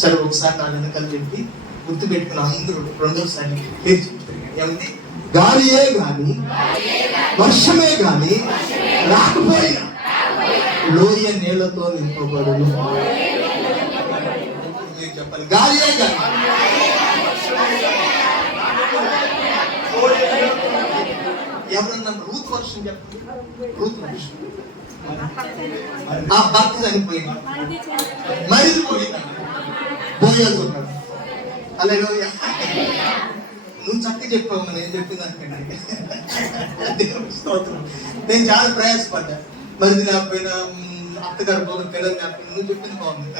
సరే ఒకసారి నా వెనకాల చెప్పి గుర్తు పెట్టుకున్న అందరూ రెండోసారి పేరు చెప్తారు. ఏమంది? గాలియే గాని వర్షమే గాని రాకపోయినా లోయ నీళ్లతో నింపబడును. మీరు చెప్పాలి, గాలియే గాని ఎవరన్నా రూత్ వర్షం చెప్పండి. రూత్ వర్షం ఆ భర్త చనిపోయింది, మరిచిపోయింది, బోయజు ఉన్నాడు. హల్లెలూయా. నువ్వు చక్కగా చెప్పావు, నేను చెప్పిన దానికంటే. నేను చాలా ప్రయాసపడ్డా, మరిది లేకపోయినా, అత్తగారు పోయిన, పిల్లలు లేకపోయినా, నువ్వు చెప్పింది బాగుంది.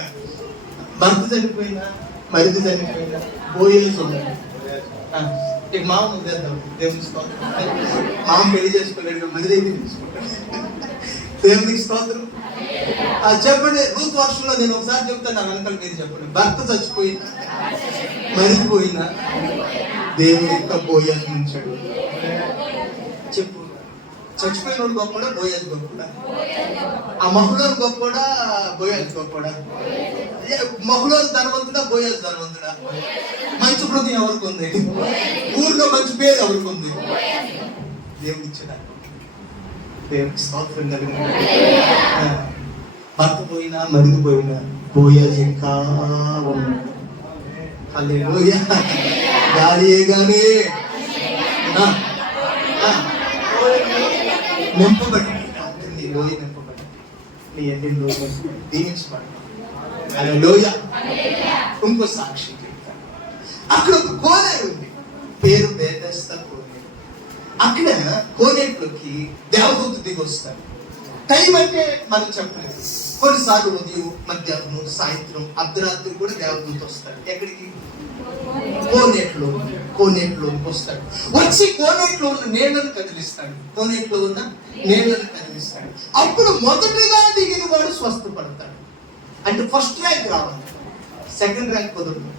భర్త చనిపోయినా, మరిది చనిపోయినా, బోయజు ఉన్నాడు. ఇక మామ వద్దేద్దాం, దేవునికి స్తోత్రం. మామ పెళ్లి చేసుకోలేడు, మరిది అయితే తీసుకుంటాడు. దేవునికి స్తోత్రం. చెప్పండి, రూత్ వర్షంలో నేను ఒకసారి చెప్తాను, నా వెనకాల మీరు చెప్పండి. భర్త చచ్చిపోయినా, మరిచిపోయినా, దేవుని యొక్క బోయాజు ఉంచాడు. చెప్పు, చచ్చిపోయినోడు గొప్పడా, బోయాజు గొప్పడా? ఆ మహులోను గొప్పడా, బోయాజు గొప్పడా? మహులోను ధనవంతుడా, బోయాజు ధనవంతుడా? మంచి హృదయం ఎవరికి ఉంది? ఊరిలో మంచి పేరు ఎవరికి ఉంది? దేవుడు ఇచ్చాడు. దేవునికి స్తోత్రం కలిగిన. భర్త పోయినా, మరిగిపోయినా, బోయాజు ఇంకా ఉన్నాడు. హల్లెలూయా. గాలియే గాని నింపబడి, నీ లోయ నింపబడి, నీ ఎన్ని లోయ దీవించబడి. హల్లెలూయా. ఇంకో సాక్షి చెప్తాను. అక్కడ ఒక కోనేరు ఉంది, పేరు బేతెస్దా కోనేరు. అక్కడ కోనేరులోకి దేవదూత దిగి వస్తారు. టైం అంటే మనం చెప్పలేదు. కొన్నిసార్లు ఉదయం, మధ్యాహ్నం, సాయంత్రం, అర్ధరాత్రి కూడా దేవదూత వస్తాడు. ఎక్కడికి? కోనేటిలోకి వస్తాడు. వచ్చి కోనేటిలో ఉన్న నీళ్లను కదిలిస్తాడు. కోనేటిలో ఉన్న నీళ్లను కదిలిస్తాడు. అప్పుడు మొదటిగా దిగిన వాడు స్వస్థపడతాడు. అంటే ఫస్ట్ ర్యాంక్ రావాలి, సెకండ్ ర్యాంక్ కుదరదు.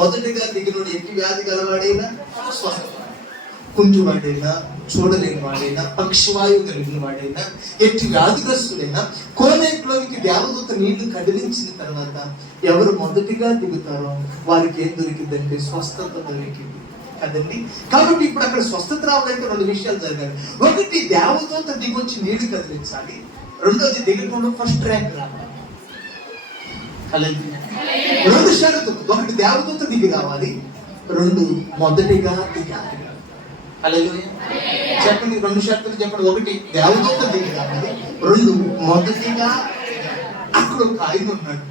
మొదటిగా దిగినోడు ఎట్టి వ్యాధి గలవాడైనా స్వస్థపడతాడు. కుంటివాడైనా, చూడలేని వాడైనా, పక్షవాయువు కలిగిన వాడైనా, ఎట్టి వ్యాధిగ్రస్తుడైనా కోనేటిలోనికి దేవదూత నీళ్లు కదిలించిన తర్వాత ఎవరు మొదటిగా దిగుతారో వారికి ఏం దొరికిందంటే స్వస్థత దొరికింది కదండి. కాబట్టి ఇప్పుడు అక్కడ స్వస్థత రావాలంటే 2 విషయాలు జరగాలి. ఒకటి, దేవదూత దిగొచ్చి నీళ్లు కదిలించాలి. రెండోది, దిగటంలో ఫస్ట్ ర్యాంక్ రావాలి. 2 షరతులు. ఒకటి, దేవదూత దిగి రావాలి. 2, మొదటిగా దిగాలి. హల్లెలూయా. చెప్పండి, 2 షరతులు చెప్పండి. ఒకటి, దేవదూత దిగి రావాలి. 2, మొదటిగా. అక్కడ ఒక ఆయన ఉన్నాడు,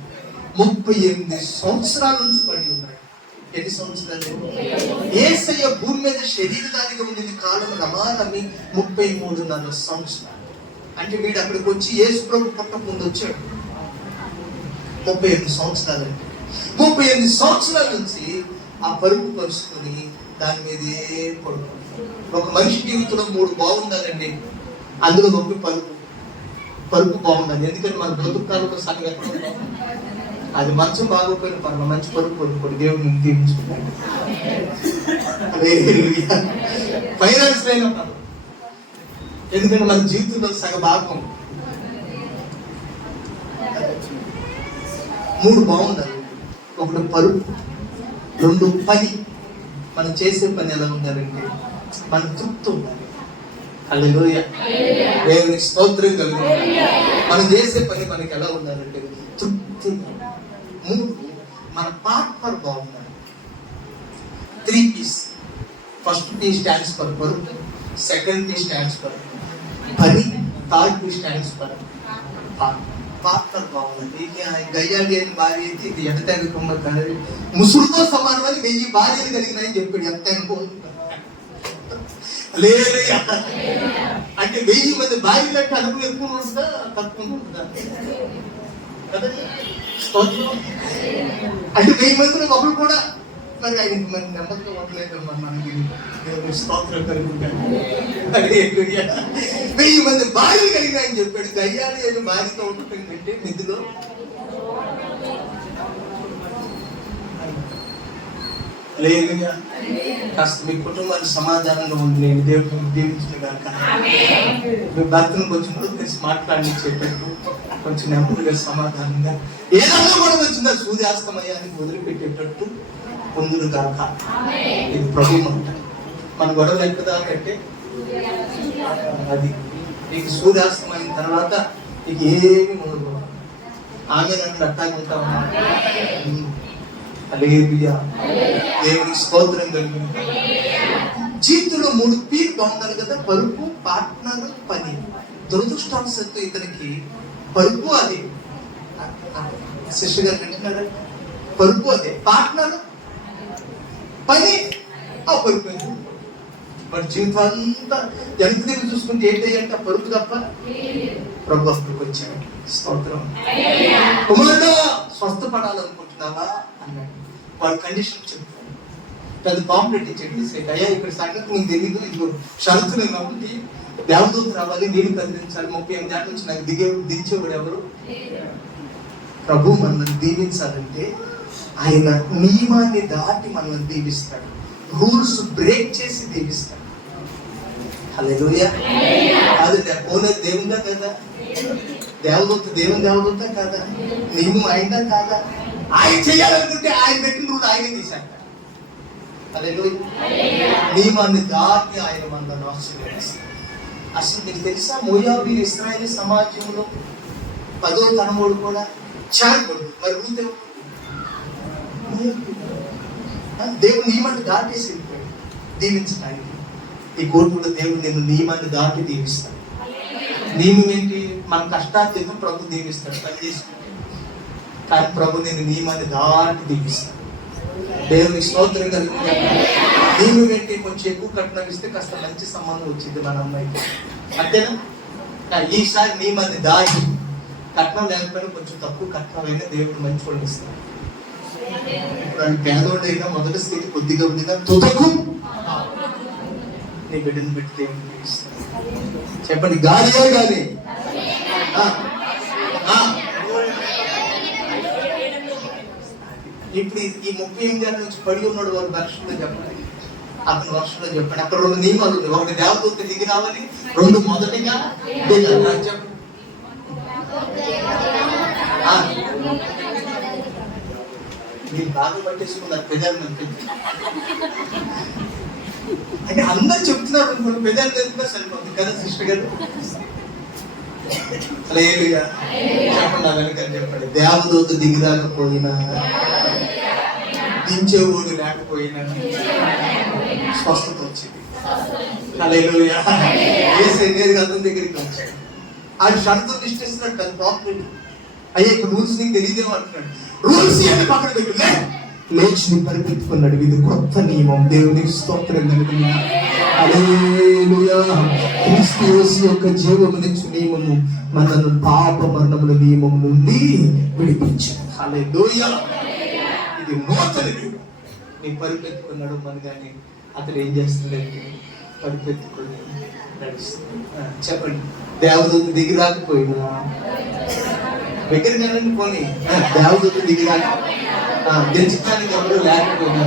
38 సంవత్సరాల నుంచి పడి ఉన్నాడు. ఎన్ని సంవత్సరాలు? యేసయ్య భూమి మీద శరీరధారిగా ఉండింది కాలం రమారమి 33.5 సంవత్సరాలు. అంటే వీడు అక్కడికి వచ్చి యేసు ప్రభు పుట్టక ముందు వచ్చాడు. 38 సంవత్సరాలు. 38 సంవత్సరాల నుంచి ఆ పరుపు పరుచుకొని దాని మీదే పడుకుంటాడు. ఒక మనిషి జీవితంలో 3 బాగుండాలండి. అందులో ఒక పరుపు బాగుండాలి. ఎందుకంటే మన బ్రతుకు కాలంలో సగం ఎక్కడ ఉంటాం? అది మంచం బాగోపోయిన పర్వ, మంచి పరుపు పడుకోండి, దేవుడిని దీవించుకుంటాడు. ఫైనాన్స్ లేని పర్వ, ఎందుకంటే మన జీవితంలో సగ భాగం 3 బాగుండాలి. ఒకటి పరుపు, 2 పని. మనం చేసే పని ఎలా ఉండాలంటే మన తృప్తి ఉండాలి. హల్లెలూయా. దేవునికి స్తోత్రం కలుగుతుంది. మనం చేసే పని మనకి ఎలా ఉండాలంటే తృప్తి. 3, మన పార్ట్నర్ బాగుండాలి. 3 P's. First P stands for పరుపు, సెకండ్ P స్టాండ్స్ ఫర్ పని, third P stands for partner బాగుంది. గయ్యాడి అని భార్య అయితే ఇది ఎడతెగ కుమ్మరి ముసురుతో సమానమని 1000 భార్యలు కలిగినాయని చెప్పాడు. ఎంత హల్లెలూయా. అంటే 1000 మంది భార్యలు అంటే అనుభవం ఎక్కువ ఉంటుందా, తక్కువ ఉంటుందా? అంటే 1000 మందిలో ఒకరు కూడా మరి ఆయనకి మరి నెమ్మదిగా ఉండలేదు. మనకి స్తోత్రం కలుగుతాడు. 1000 మంది భార్యలు కలిగినాయని చెప్పాడు. గయ్యాలి అని భార్యతో ఉండటం కంటే నిధిలో. లేదు కాస్త మీ కుటుంబాన్ని సమాధానంగా ఉంది. నేను దేవుడిని దీవించిన కాక మీ భర్తను కొంచెం ముందుకు తెచ్చి మాట్లాడించేటట్టు, కొంచెం నెమ్మదిగా సమాధానంగా ఏదన్నా కూడా వచ్చిందా సూర్యాస్తమయ్యా అని వదిలిపెట్టేటట్టు పొందులు కాక. ఇది ప్రభు మాట. మన గొడవలు ఎక్కదా కంటే అది నీకు సూర్యాస్తమైన తర్వాత నీకు ఏమి ఉండదు. ఆమె నన్ను అట్టాగా ఉంటావు. హల్లెలూయా, దేవునికి స్తోత్రం కలిగింది. జీవితంలో 3 P బాగుండాలి కదా, పరుపు, పార్ట్నర్, పని. దురదృష్టవశాత్తు ఇతనికి పరుపు అదే, శిష్యు గారు వింటున్నారా, పరుపు అదే, పార్ట్నర్ పని ఆ పరుపు. మరి జీవితం అంతా వెనక్కి తిరిగి చూసుకుంటే ఏంటంటే పరుపు తప్ప. ప్రభు అక్కడికి వచ్చాడు. స్తోత్రం. కుమారుడు స్వస్థపడాలనుకుంటున్నావా అన్నాడు. వాడు కండిషన్ చెప్తాను, పెద్ద కాంప్లెంట్ ఇచ్చేది. అయ్యా ఇక్కడ సంగతి నీకు తెలీదు, ఇదిగో షరతులు కాబట్టి దేవదూత రావాలి, నీళ్ళు కదిలించాలి, 38 ఏళ్ళ నుంచి నాకు దించేవాడు ఎవరు? ప్రభు మనల్ని దీవించాలంటే ఆయన నియమాన్ని దాటి మనల్ని దీవిస్తాడు. రూల్స్ బ్రేక్ చేసి దీవిస్తాడు. హల్లెలూయా. అది పోలేదు దేవుందా కదా, దేవదూత దేవదూత కాదా, నియమం అయిందా కాదా? ఆయన చేయాలనుకుంటే ఆయన పెట్టిన రూల్ ఆయనే తీశాడు. హల్లెలూయా. నియమాన్ని దాటి ఆయన మనల్ని ఆశీర్వదిస్తాడు. అసలు మీకు తెలుసా, మోయాబీ ఇశ్రాయేలు సమాజంలో 10వ తరముడు కూడా చాలకూడదు. మరి రూల్ దేవుడు నియమాన్ని దాటేసి వెళ్ళిపోయాడు దీవించడానికి. ఈ కోర్టులో దేవుడు నేను నియమాన్ని దాటి దీవిస్తాడు. నియమం ఏంటి? మన కష్టార్జితం ప్రభు దీవిస్తాడు పని చేసుకుంటే. కానీ ప్రభు నేను నియమాన్ని దాటి దీవిస్తాడు. దేవుని స్తోత్రం కలుగుతుంది. నియమం ఏంటి? కొంచెం ఎక్కువ కట్నం ఇస్తే కాస్త మంచి సంబంధం వచ్చింది మన అమ్మాయికి, అంతేనా? ఈసారి నియమాన్ని దాటి కట్నం లేకపోయినా కొంచెం తక్కువ కట్నం అయినా దేవుడు మంచి వాళ్ళు ఇస్తాడు. ఇప్పుడు పేదోడైనా మొదటి స్థితి కొద్దిగా ఉందిగా తుదకు నీ బిడ్డను పెట్టి దేవుడిని ఇస్తాడు. చెప్పండి, గాలియే గాలి. ఇప్పుడు ఈ 38 ఏళ్ళ నుంచి పడి ఉన్నాడు వారు వర్షంలో చెప్పండి, అతని వర్షంలో చెప్పండి. అక్కడ 2 నియమాలు ఉన్నాయి. ఒకటి దేవదూత దిగి రావాలి, 2 మొదటిగా చెప్పండి. మీరు బాగా పట్టేసుకున్నారు పెదాలు అంటే అందరు చెప్తున్నారు అనుకోండి, పెదాలు తెలిపినా సరిపోతుంది కదా సిస్టర్ గారు. హల్లెలూయా. చెప్పండి, వెనకని చెప్పండి. దేవదూత దిగి రాకపోయినా, దించేవాడు లేకపోయినా స్వస్థత వచ్చింది. హల్లెలూయా. యేసు నేరుగా అతని దగ్గరికి వచ్చాడు. ఆయన షరతులు నిష్ఠిస్తున్నాడు కదా పాపం. అయ్యా ఇక్కడ రూల్స్ నీకు తెలియదేమో అంటున్నాడు. రూల్స్ ఏమి పక్కన పెట్టు, లేచి పరిపెట్టుకున్నాడు. ఇది కొత్త నియమం. దేవునికి స్తోత్రం కలుగుతుంది. హల్లెలూయా. క్రీస్తు యేసు యొక్క జీవమునిచ్చు నియమము మనను పాప మరణముల నియమం నుండి విడిపించింది. హల్లెలూయా. ఇది నూతన నియమం. నీ పరిపెట్టుకున్నాడు మనగానే అతను ఏం చేస్తుందంటే పరిపెట్టుకుని నడుస్తుంది. చెప్పండి, దేవదూత దిగి రాకపోయినా దగ్గరగానే పోనీ, దేవదూత దిగి రాక దించడానికి ఎవరు లేకపోయినా,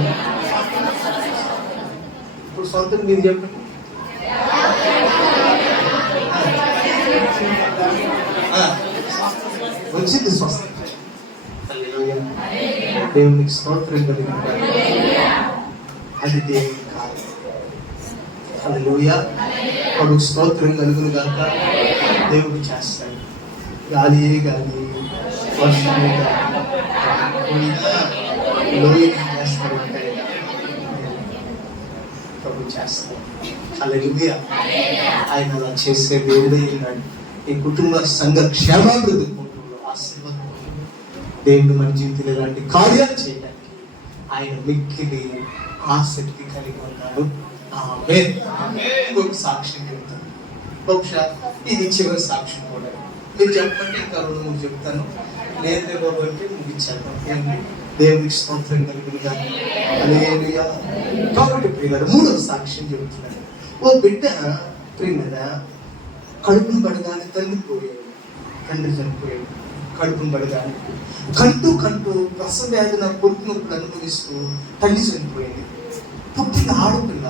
ఇప్పుడు సొంతం మీరు చెప్పండి. వచ్చింది స్వస్థత. దేవునికి స్తోత్రం కలిగింది. అది దేవుని కాదు. హల్లెలూయా. ప్రభుకు స్తోత్రం కలుగును గాక. దేవుడు చేస్తాడు. గాలియే గాలి, వర్షమే గాలి, లోయని చేస్తాడు అంటే ప్రభు చేస్తాడు. హల్లెలూయా. ఆయన అలా చేసే దేవుడే ఉన్నాడు. ఈ కుటుంబ సంఘ క్షేమాభివృద్ధి కుటుంబంలో ఆశీర్వాదం దేవుడు మన జీవితంలో ఇలాంటి కార్యాలు చేయడానికి ఆయన మిక్కిలి ఆసక్తి కలిగి ఉన్నాడు. ఆమేన్. ఇంకొక సాక్ష్యం చెప్తాను. బహుశా ఇది చివరి సాక్ష్యం కూడా. మీరు చెప్పండి, ఇంకా 2-3 చెప్తాను. లేదే బాబు అంటే ముగించాను. ఏంటి? దేవునికి స్తోత్రం కలుగును గాక. హల్లెలూయా. కాబట్టి ప్రియులారా, 3వ సాక్ష్యం చెబుతున్నాను. ఓ బిడ్డ ప్రియులారా, కడుపును పడగానే తల్లి పోయాడు, తండ్రి చనిపోయాడు. కడుపును పడగానే కంటూ ప్రసవ వేదన, పొరుగు నొప్పులు అనుభవిస్తూ తల్లి చనిపోయింది. పుట్టిన ఆడపిల్ల.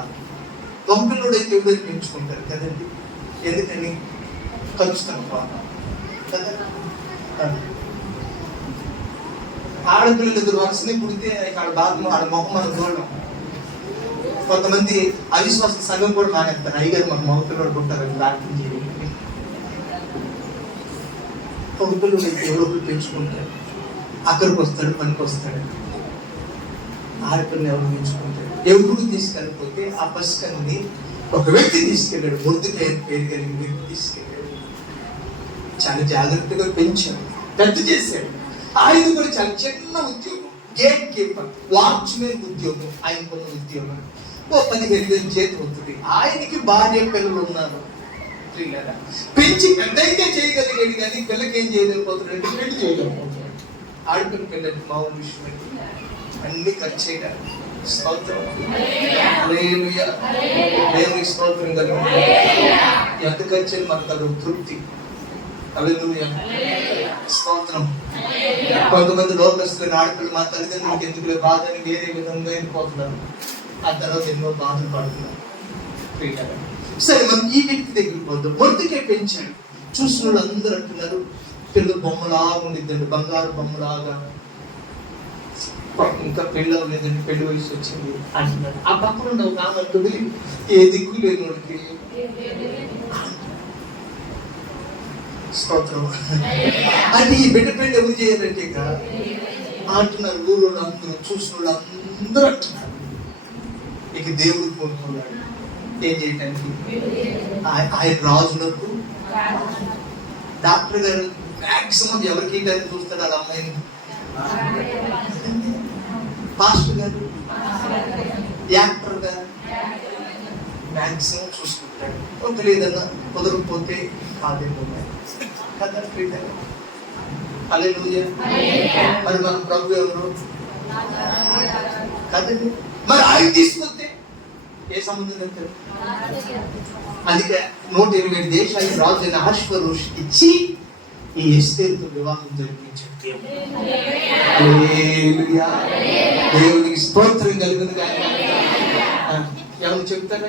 మగపిల్లడు అయితే ఎవరైతే పెంచుకుంటారు కదండి, ఎందుకని ఖచ్చితంగా కదా. ఆడపిల్లలు ఎదురు వరుసని పుడితే ఆడ బాధ ఆడ మొహం మనం చూడడం. కొంతమంది అవిశ్వాస సంఘం కూడా మానేస్తారు, అయ్యగారు మాకు మగపిల్లడు పుట్టారని ప్రార్థన చేయాలి. మగపిల్లలు అయితే ఎవరో పెంచుకుంటారు, అక్కడికి వస్తాడు, పనికి వస్తాడు. ఆడపిల్లని ఎవరు పెంచుకుంటాడు? ఎవరు తీసుకెళ్ళిపోతే ఆ పసికన్ని ఒక వ్యక్తి తీసుకెళ్ళాడు, మొద్దుకాయ పేరు కలిగిన వ్యక్తి తీసుకెళ్ళాడు. చాలా జాగ్రత్తగా పెంచాడు, పెద్ద చేశాడు. ఆయన కూడా చాలా చిన్న ఉద్యోగం, గేట్ కీపర్, వాచ్మెన్ ఉద్యోగం ఆయనకున్న ఉద్యోగం. 15,000 చేతి అవుతుంది. ఆయనకి భార్య పిల్లలు ఉన్నారు. పెంచి పెద్ద అయితే చేయగలిగాడు, కానీ పిల్లకి ఏం చేయలేకపోతున్నాడు, పెళ్లి చేయలేకపోతున్నాడు. ఆడపిల్ల పిల్లలకి మామూలు విషయం అన్ని ఖర్చు చేయడం. స్తోత్రం, హల్లెలూయా, దేవునికి స్తోత్రం కలుగుతుంది. ఎంత ఖర్చు మనకు అది తృప్తి. హల్లెలూయా, స్తోత్రం. కొంతమంది లోకస్తున్న ఆడపిల్లలు మా తల్లిదండ్రులకు ఎందుకు బాధ అని వేరే విధంగా వెళ్ళిపోతున్నారు. ఆ తర్వాత ఎన్నో బాధలు పడుతున్నారు. సరే, మనం ఈ వ్యక్తి దగ్గరికి పోతాం. మొదటికే పెంచాడు. చూసిన వాళ్ళు అందరూ అంటున్నారు పిల్లలు బొమ్మలాగా ఉండిద్దండి, బంగారు బొమ్మలాగా. ఇంకా పిల్లలు లేదండి, పెళ్లి వయసు వచ్చింది అంటున్నాడు. ఆ పక్కన ఉన్న ఒక ఆమె అంటుంది, ఏ దిక్కు లేని వాడికి స్తోత్రం అంటే ఈ బిడ్డ పెళ్లి ఎవరు చేయాలంటే ఇక అంటున్నారు. ఊరు అందరూ, చూసిన వాళ్ళు అందరూ అంటున్నారు. ఇక దేవుడు కోరుకున్నాడు ఏం చేయటానికి. ఆయన రాజులకు డాక్టర్ గారు మ్యాక్సిమం ఎవరికి చూస్తాడు వాళ్ళ అమ్మాయిని. పాస్టర్ గారు, యాక్టర్ గారు మ్యాక్సిమం చూసుకుంటాడు. ఒక లేదన్నా కుదరకపోతే కాదేమో కదా. హల్లెలూయా. మరి మన ప్రభు ఎవరు కదండి. మరి ఆయన తీసుకొస్తే ఏ సంబంధం లేదు. అందుకే 120 దేశాలు రాజు అయిన అహష్వేరోషుకి ఇచ్చి ఈ ఎస్తేరుతో వివాహం జరిపించాడు. హల్లెలూయా, దేవునికి స్తోత్రం కలుగును గాక. ఎవరు చెప్తారా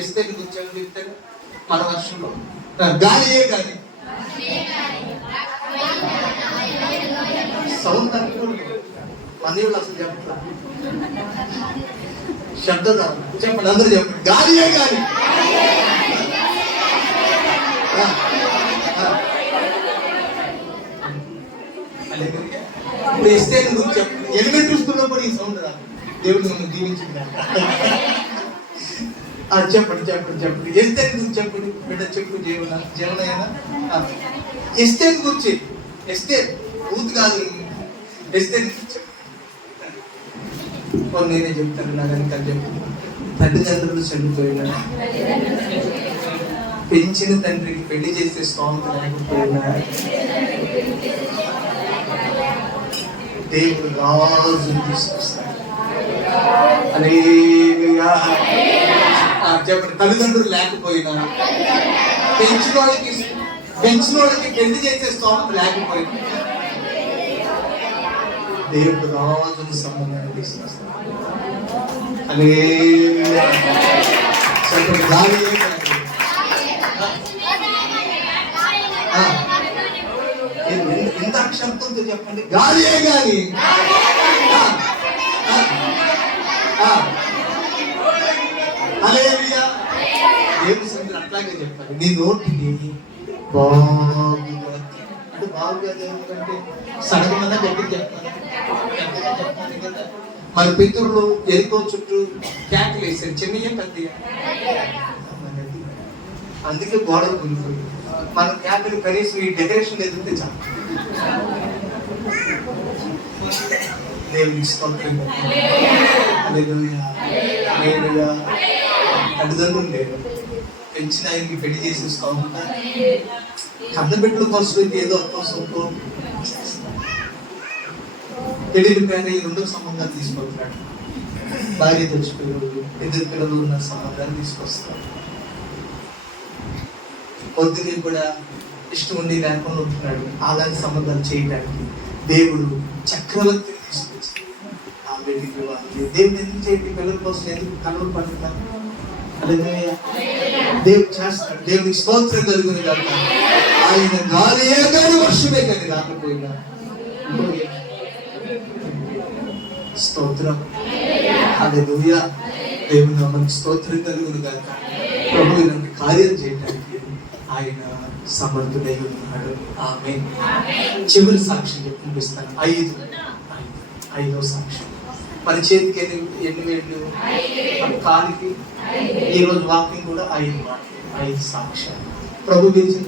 ఎస్తేరు గురించి? ఎవరు చెప్తారు మన వర్షంలో? గాలియే గాలి. సౌండ్ తక్కువ మనీళ్ళు అసలు చెప్పట్లేదు. శబ్దం చెప్పండి, అందరూ చెప్పండి. గాలియే గాలి. ఇప్పుడు ఇస్తే గురించి చెప్పండి. ఎలిమెంటరీ స్కూల్లో కూడా ఈ సౌండ్ రాదు. దేవుడు నన్ను దీవించింది. చెప్పండి చెప్పండి చెప్పండి. ఎస్తేర్ గురించి చెప్పండి బిడ్డ, చెప్పు. జీవనైనా ఎస్తేర్ గురించి. ఎస్తేర్ ఊతు కాదు, ఎస్తేర్ గురించి నేనే చెప్తాను. నా కనుక చెప్పు. తల్లిదండ్రులు చనిపోయినా, పెంచిన తండ్రికి పెళ్లి చేసే స్తోమత లేకపోయినా, దేవుడు రాజుని తీసుకొస్తాడు. హల్లెలూయా. చెప్పండి. తల్లిదండ్రులు లేకపోయినా, పెంచిన వాళ్ళకి పెళ్లి చేసే స్తోమత లేకపోయినా, దేవుడు రాజుని సంబంధాన్ని తీసుకొస్తాడు. హల్లెలూయా. చెప్పండి. గాలియే గాలి. ఇంత శబ్దంతో చెప్పండి. గాలియే గాలి. హల్లెలూయా. దేవుని సంగతి అట్లాగే చెప్పాలి. నీ నోటిని బాగుగా అంటే బాగుగా దేవుడికంటే సడగమన్నా గట్టిగా చెప్తాను కదా. మరి పితరులు ఎరుకో చుట్టూ క్యాకులు వేసారు, చిన్నయ్య పెద్దయ్య. అందుకే గోడలు కూలిపోయి మన క్యాకులు కనీసం ఈ డెకరేషన్ ఎదిరితే చాలు. దేవునికి స్తోత్రం. హల్లెలూయా. హల్లెలూయా. తల్లిదండ్రులు లేరు, పెంచిన ఆయనకి పెళ్లి చేసే స్తోత్రం. కన్నబిడ్డల కోసం అయితే ఏదో ఒక్కో తెలియని పేద ఈ 2 సంబంధాలు తీసుకొస్తాడు. భార్య తెచ్చిపోయాడు, 2 పిల్లలు ఉన్న సంబంధాలు తీసుకొస్తాడు. పొద్దునే కూడా ఇష్టం ఉండి లేకుండా ఉంటున్నాడు. అలాంటి సంబంధాలు చేయడానికి దేవుడు చక్రవర్తిని తీసుకొచ్చి బిడ్డకి వివాహం చేయండి. దేవుని ఎందుకు చేయండి? పిల్లల కోసం ఎందుకు కలవలు పండుతారు? హల్లెలూయా. దేవుడు చేస్తాడు. దేవునికి స్తోత్రం కలుగును గాక. ఆయన గాలియే కానీ వర్షమే కానీ రాకపోయినా స్తోత్రం. హల్లెలూయా. దేవుని నామమునకు స్తోత్రం కలుగును గాక. ప్రభువు ఇలాంటి కార్యం చేయడానికి ఆయన సమర్థుడై ఉన్నాడు. ఆమేన్. చివరి సాక్ష్యం చూపిస్తాను. ఐదో సాక్ష్యం. మన చేతికి ఎన్ని వేళ్ళు? మన కాలికి. ఈరోజు వాకింగ్ కూడా 5 సాక్ష్యాలు. ప్రభు పిలిచిన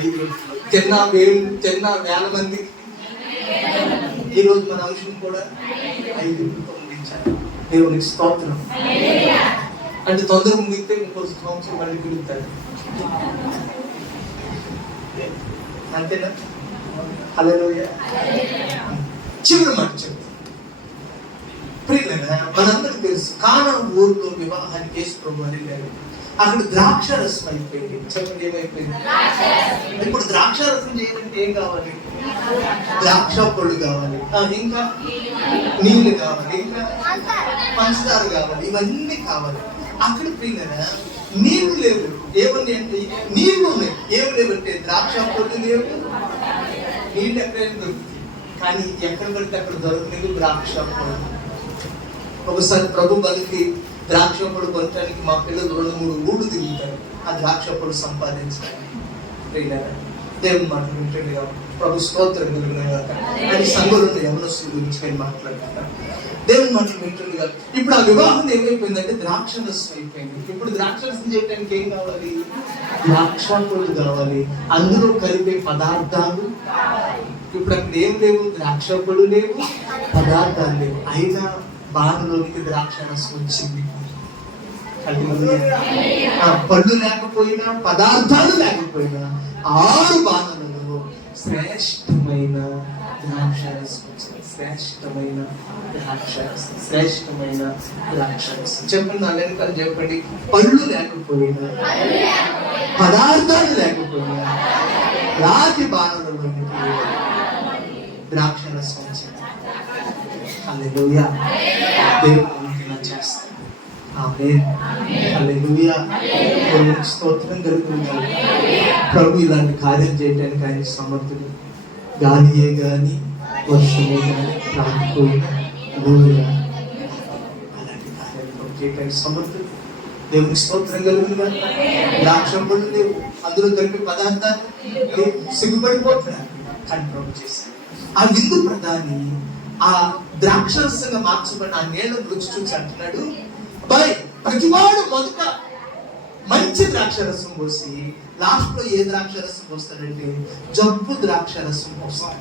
ఐదు తిన్న వేల మందికి. ఈరోజు మన అంశం కూడా 5 ముగించాలి. దేవునికి స్తోత్రం. అంటే తొందరగా ముగితే ఇంకో సంవత్సరం మళ్ళీ పిలుస్తారు. అంతేనా? హల్లెలూయా. చివరి మాట చెప్తాను. మనందరికి తెలుసు, కానా ఊరిలో వివాహానికి యేసు ప్రభు వెళ్ళారు. అక్కడ ద్రాక్ష రసం అయిపోయింది. చెప్పండి, ఏమైపోయింది? ఇప్పుడు ద్రాక్ష రసం చేయాలంటే ఏం కావాలి? ద్రాక్ష పళ్ళు కావాలి, ఇంకా నీళ్లు కావాలి, ఇంకా పంచదార కావాలి, ఇవన్నీ కావాలి. అక్కడ పోయినా నీళ్లు లేవు. ఏమన్నా అంటే నీళ్లు ఉన్నాయి, ఏమి లేవంటే ద్రాక్ష పళ్ళు లేవు, నీళ్ళు ఎక్కడైనా దొరుకుతాయి. కానీ ఎక్కడ పడితే అక్కడ దొరకలేదు ద్రాక్ష పళ్ళు. ఒకసారి ప్రభు బలికి ద్రాక్ష పళ్ళు కొనడానికి మా పిల్లలు 2-3 ఊళ్ళు తిరుగుతారు ఆ ద్రాక్ష పళ్ళు సంపాదించడానికి. దేవుని మాటలు వింటుండే ప్రభు స్తోత్రం కలుగుతున్నాయి. కానీ సంఘంలో యవనస్తుల గురించి నేను మాట్లాడుతున్నాను. దేవుని మాటలు వింటుంది కాదు. ఇప్పుడు ఆ వివాహం ఏమైపోయిందంటే ద్రాక్షరసం అయిపోయింది. ఇప్పుడు ద్రాక్షరసం చేయడానికి ఏం కావాలి? ద్రాక్ష పళ్ళు కావాలి, అందులో కలిపే పదార్థాలు. ఇప్పుడు అక్కడ ఏం లేవు, ద్రాక్ష పళ్ళు లేవు, పదార్థాలు లేవు. అయినా బాణలోనికి ద్రాక్షరసం వచ్చింది. పళ్ళు లేకపోయినా, పదార్థాలు లేకపోయినా 6 బాణలలో శ్రేష్టమైన ద్రాక్షరసం వచ్చింది. శ్రేష్టమైన ద్రాక్షరసం. చెప్పండి, నా వెనకాల చెప్పండి. పళ్ళు లేకపోయినా, పదార్థాలు లేకపోయినా రాతి బాణలలోనికి ద్రాక్షరసం వచ్చింది. హల్లెలూయా. దేవుడు ఇలా చేస్తాడు. ఆమేన్. హల్లెలూయా. దేవునికి స్తోత్రం కలుగుతుంది. ప్రభు ఇలాంటి కార్యం చేయడానికి ఆయన సమర్థుడు. గాలియే గాని వర్షమే గాని రాకపోయినా అలాంటి కార్యాలు చేయడానికి సమర్థుడు. దేవునికి స్తోత్రం కలుగుతుంది. ద్రాక్ష పళ్ళు లేవు, అందులో కలిపే పదార్థాలు సిగ్గుపడిపోతున్నారు. కానీ ప్రభు చేశాడు. ఆ విందు ప్రధాని ఆ ద్రాక్షరసంగా మార్చబడిన ఆ నీళ్ళ రుచి చూసి అంటున్నాడు, బాయ్ ప్రతివాడు మొదట మంచి ద్రాక్షరసం పోసి లాస్ట్ లో ఏ ద్రాక్షరసం పోస్తాడంటే జబ్బు ద్రాక్షరసం పోస్తాం.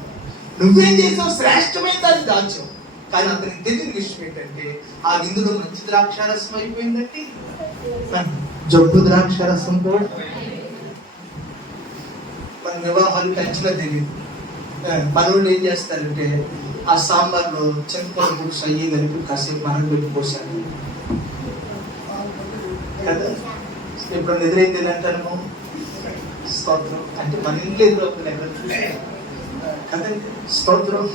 నువ్వేం చేసావు? శ్రేష్టమైన దాన్ని దాచావు. కానీ అతనికి తెలియని విషయం ఏంటంటే ఆ విందులో మంచి ద్రాక్షరసం అయిపోయిందంటే జబ్బు ద్రాక్షరసం కూడా. మన వివాహాలు ఖచ్చితంగా తెలియదు. మనోళ్ళు ఏం చేస్తారంటే ఆ సాంబార్లో చింతపండు పులుసు అయ్యి కలిపి కాసేపు మనం పెట్టి పోసాను కదా. ఇప్పుడు ఎదురైంది అంటాను స్తోత్రం అంటే మన ఇంట్లో ఎదురవుతుంది కదండి. స్తోత్రం.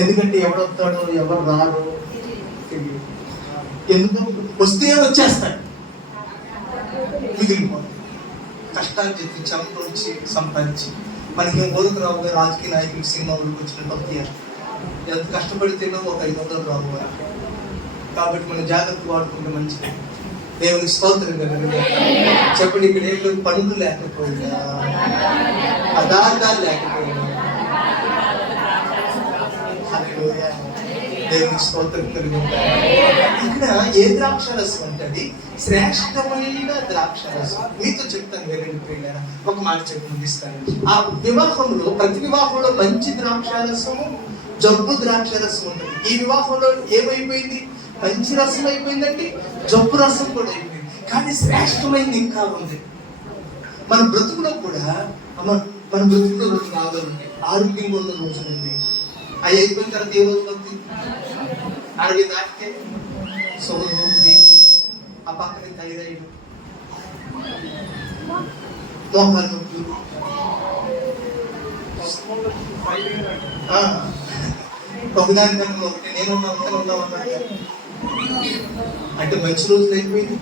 ఎందుకంటే ఎవడొస్తాడో ఎవరు రారో తెలియదు. ఎందుకు వస్తే వచ్చేస్తాడు, మిగిలిపోతాడు. కష్టాలు చెప్పి చెమటొచ్చి సంపాదించి మనకి ఏం బోధకు రావు. రాజకీయ నాయకులు సినిమా ఊరికి వచ్చిన భక్తి ఎంత కష్టపడితేనో ఒక 500 రావు. కాబట్టి మనం జాగ్రత్త వాడుకుంటే మంచిది. దేవునికి స్తోత్రం కదా. చెప్పండి, ఇక్కడ ఏం పండ్లు లేకపోయినా, పదార్థాలు లేకపోయినా దేవునికి స్తోత్రం కలిగి ఉంటారు. ఇక్కడ ఏ ద్రాక్షరసం అంటే శ్రేష్టమైన ద్రాక్షరసం. మీతో చెప్తాను వేరే ఒక మాట చెప్పి ముగిస్తాను. ఆ వివాహంలో ప్రతి వివాహంలో మంచి ద్రాక్షరసము, జబ్బు ద్రాక్షరసం ఉంటుంది. ఈ వివాహంలో ఏమైపోయింది? మంచి రసం అయిపోయిందంటే జబ్బు రసం కూడా అయిపోయింది. కానీ శ్రేష్టమైనది ఇంకా ఉంది. మన బ్రతుకులో కూడా మన బ్రతుకులో రోజు రాగలు ఉంటాయి. ఆరోగ్యంగా ఉన్న రోజులు ఉంది. అవి అయిపోయిన తర్వాత ఏ రోజు వస్తుంది? 60 దాటితే సోలు, బీపీ, ఆ పక్కన థైరాయిడ్, మోకాలు నొప్పులు, ఒకదానికన్నా ఒకటి నేనున్నాను అంటే మంచి రోజులు అయిపోయింది,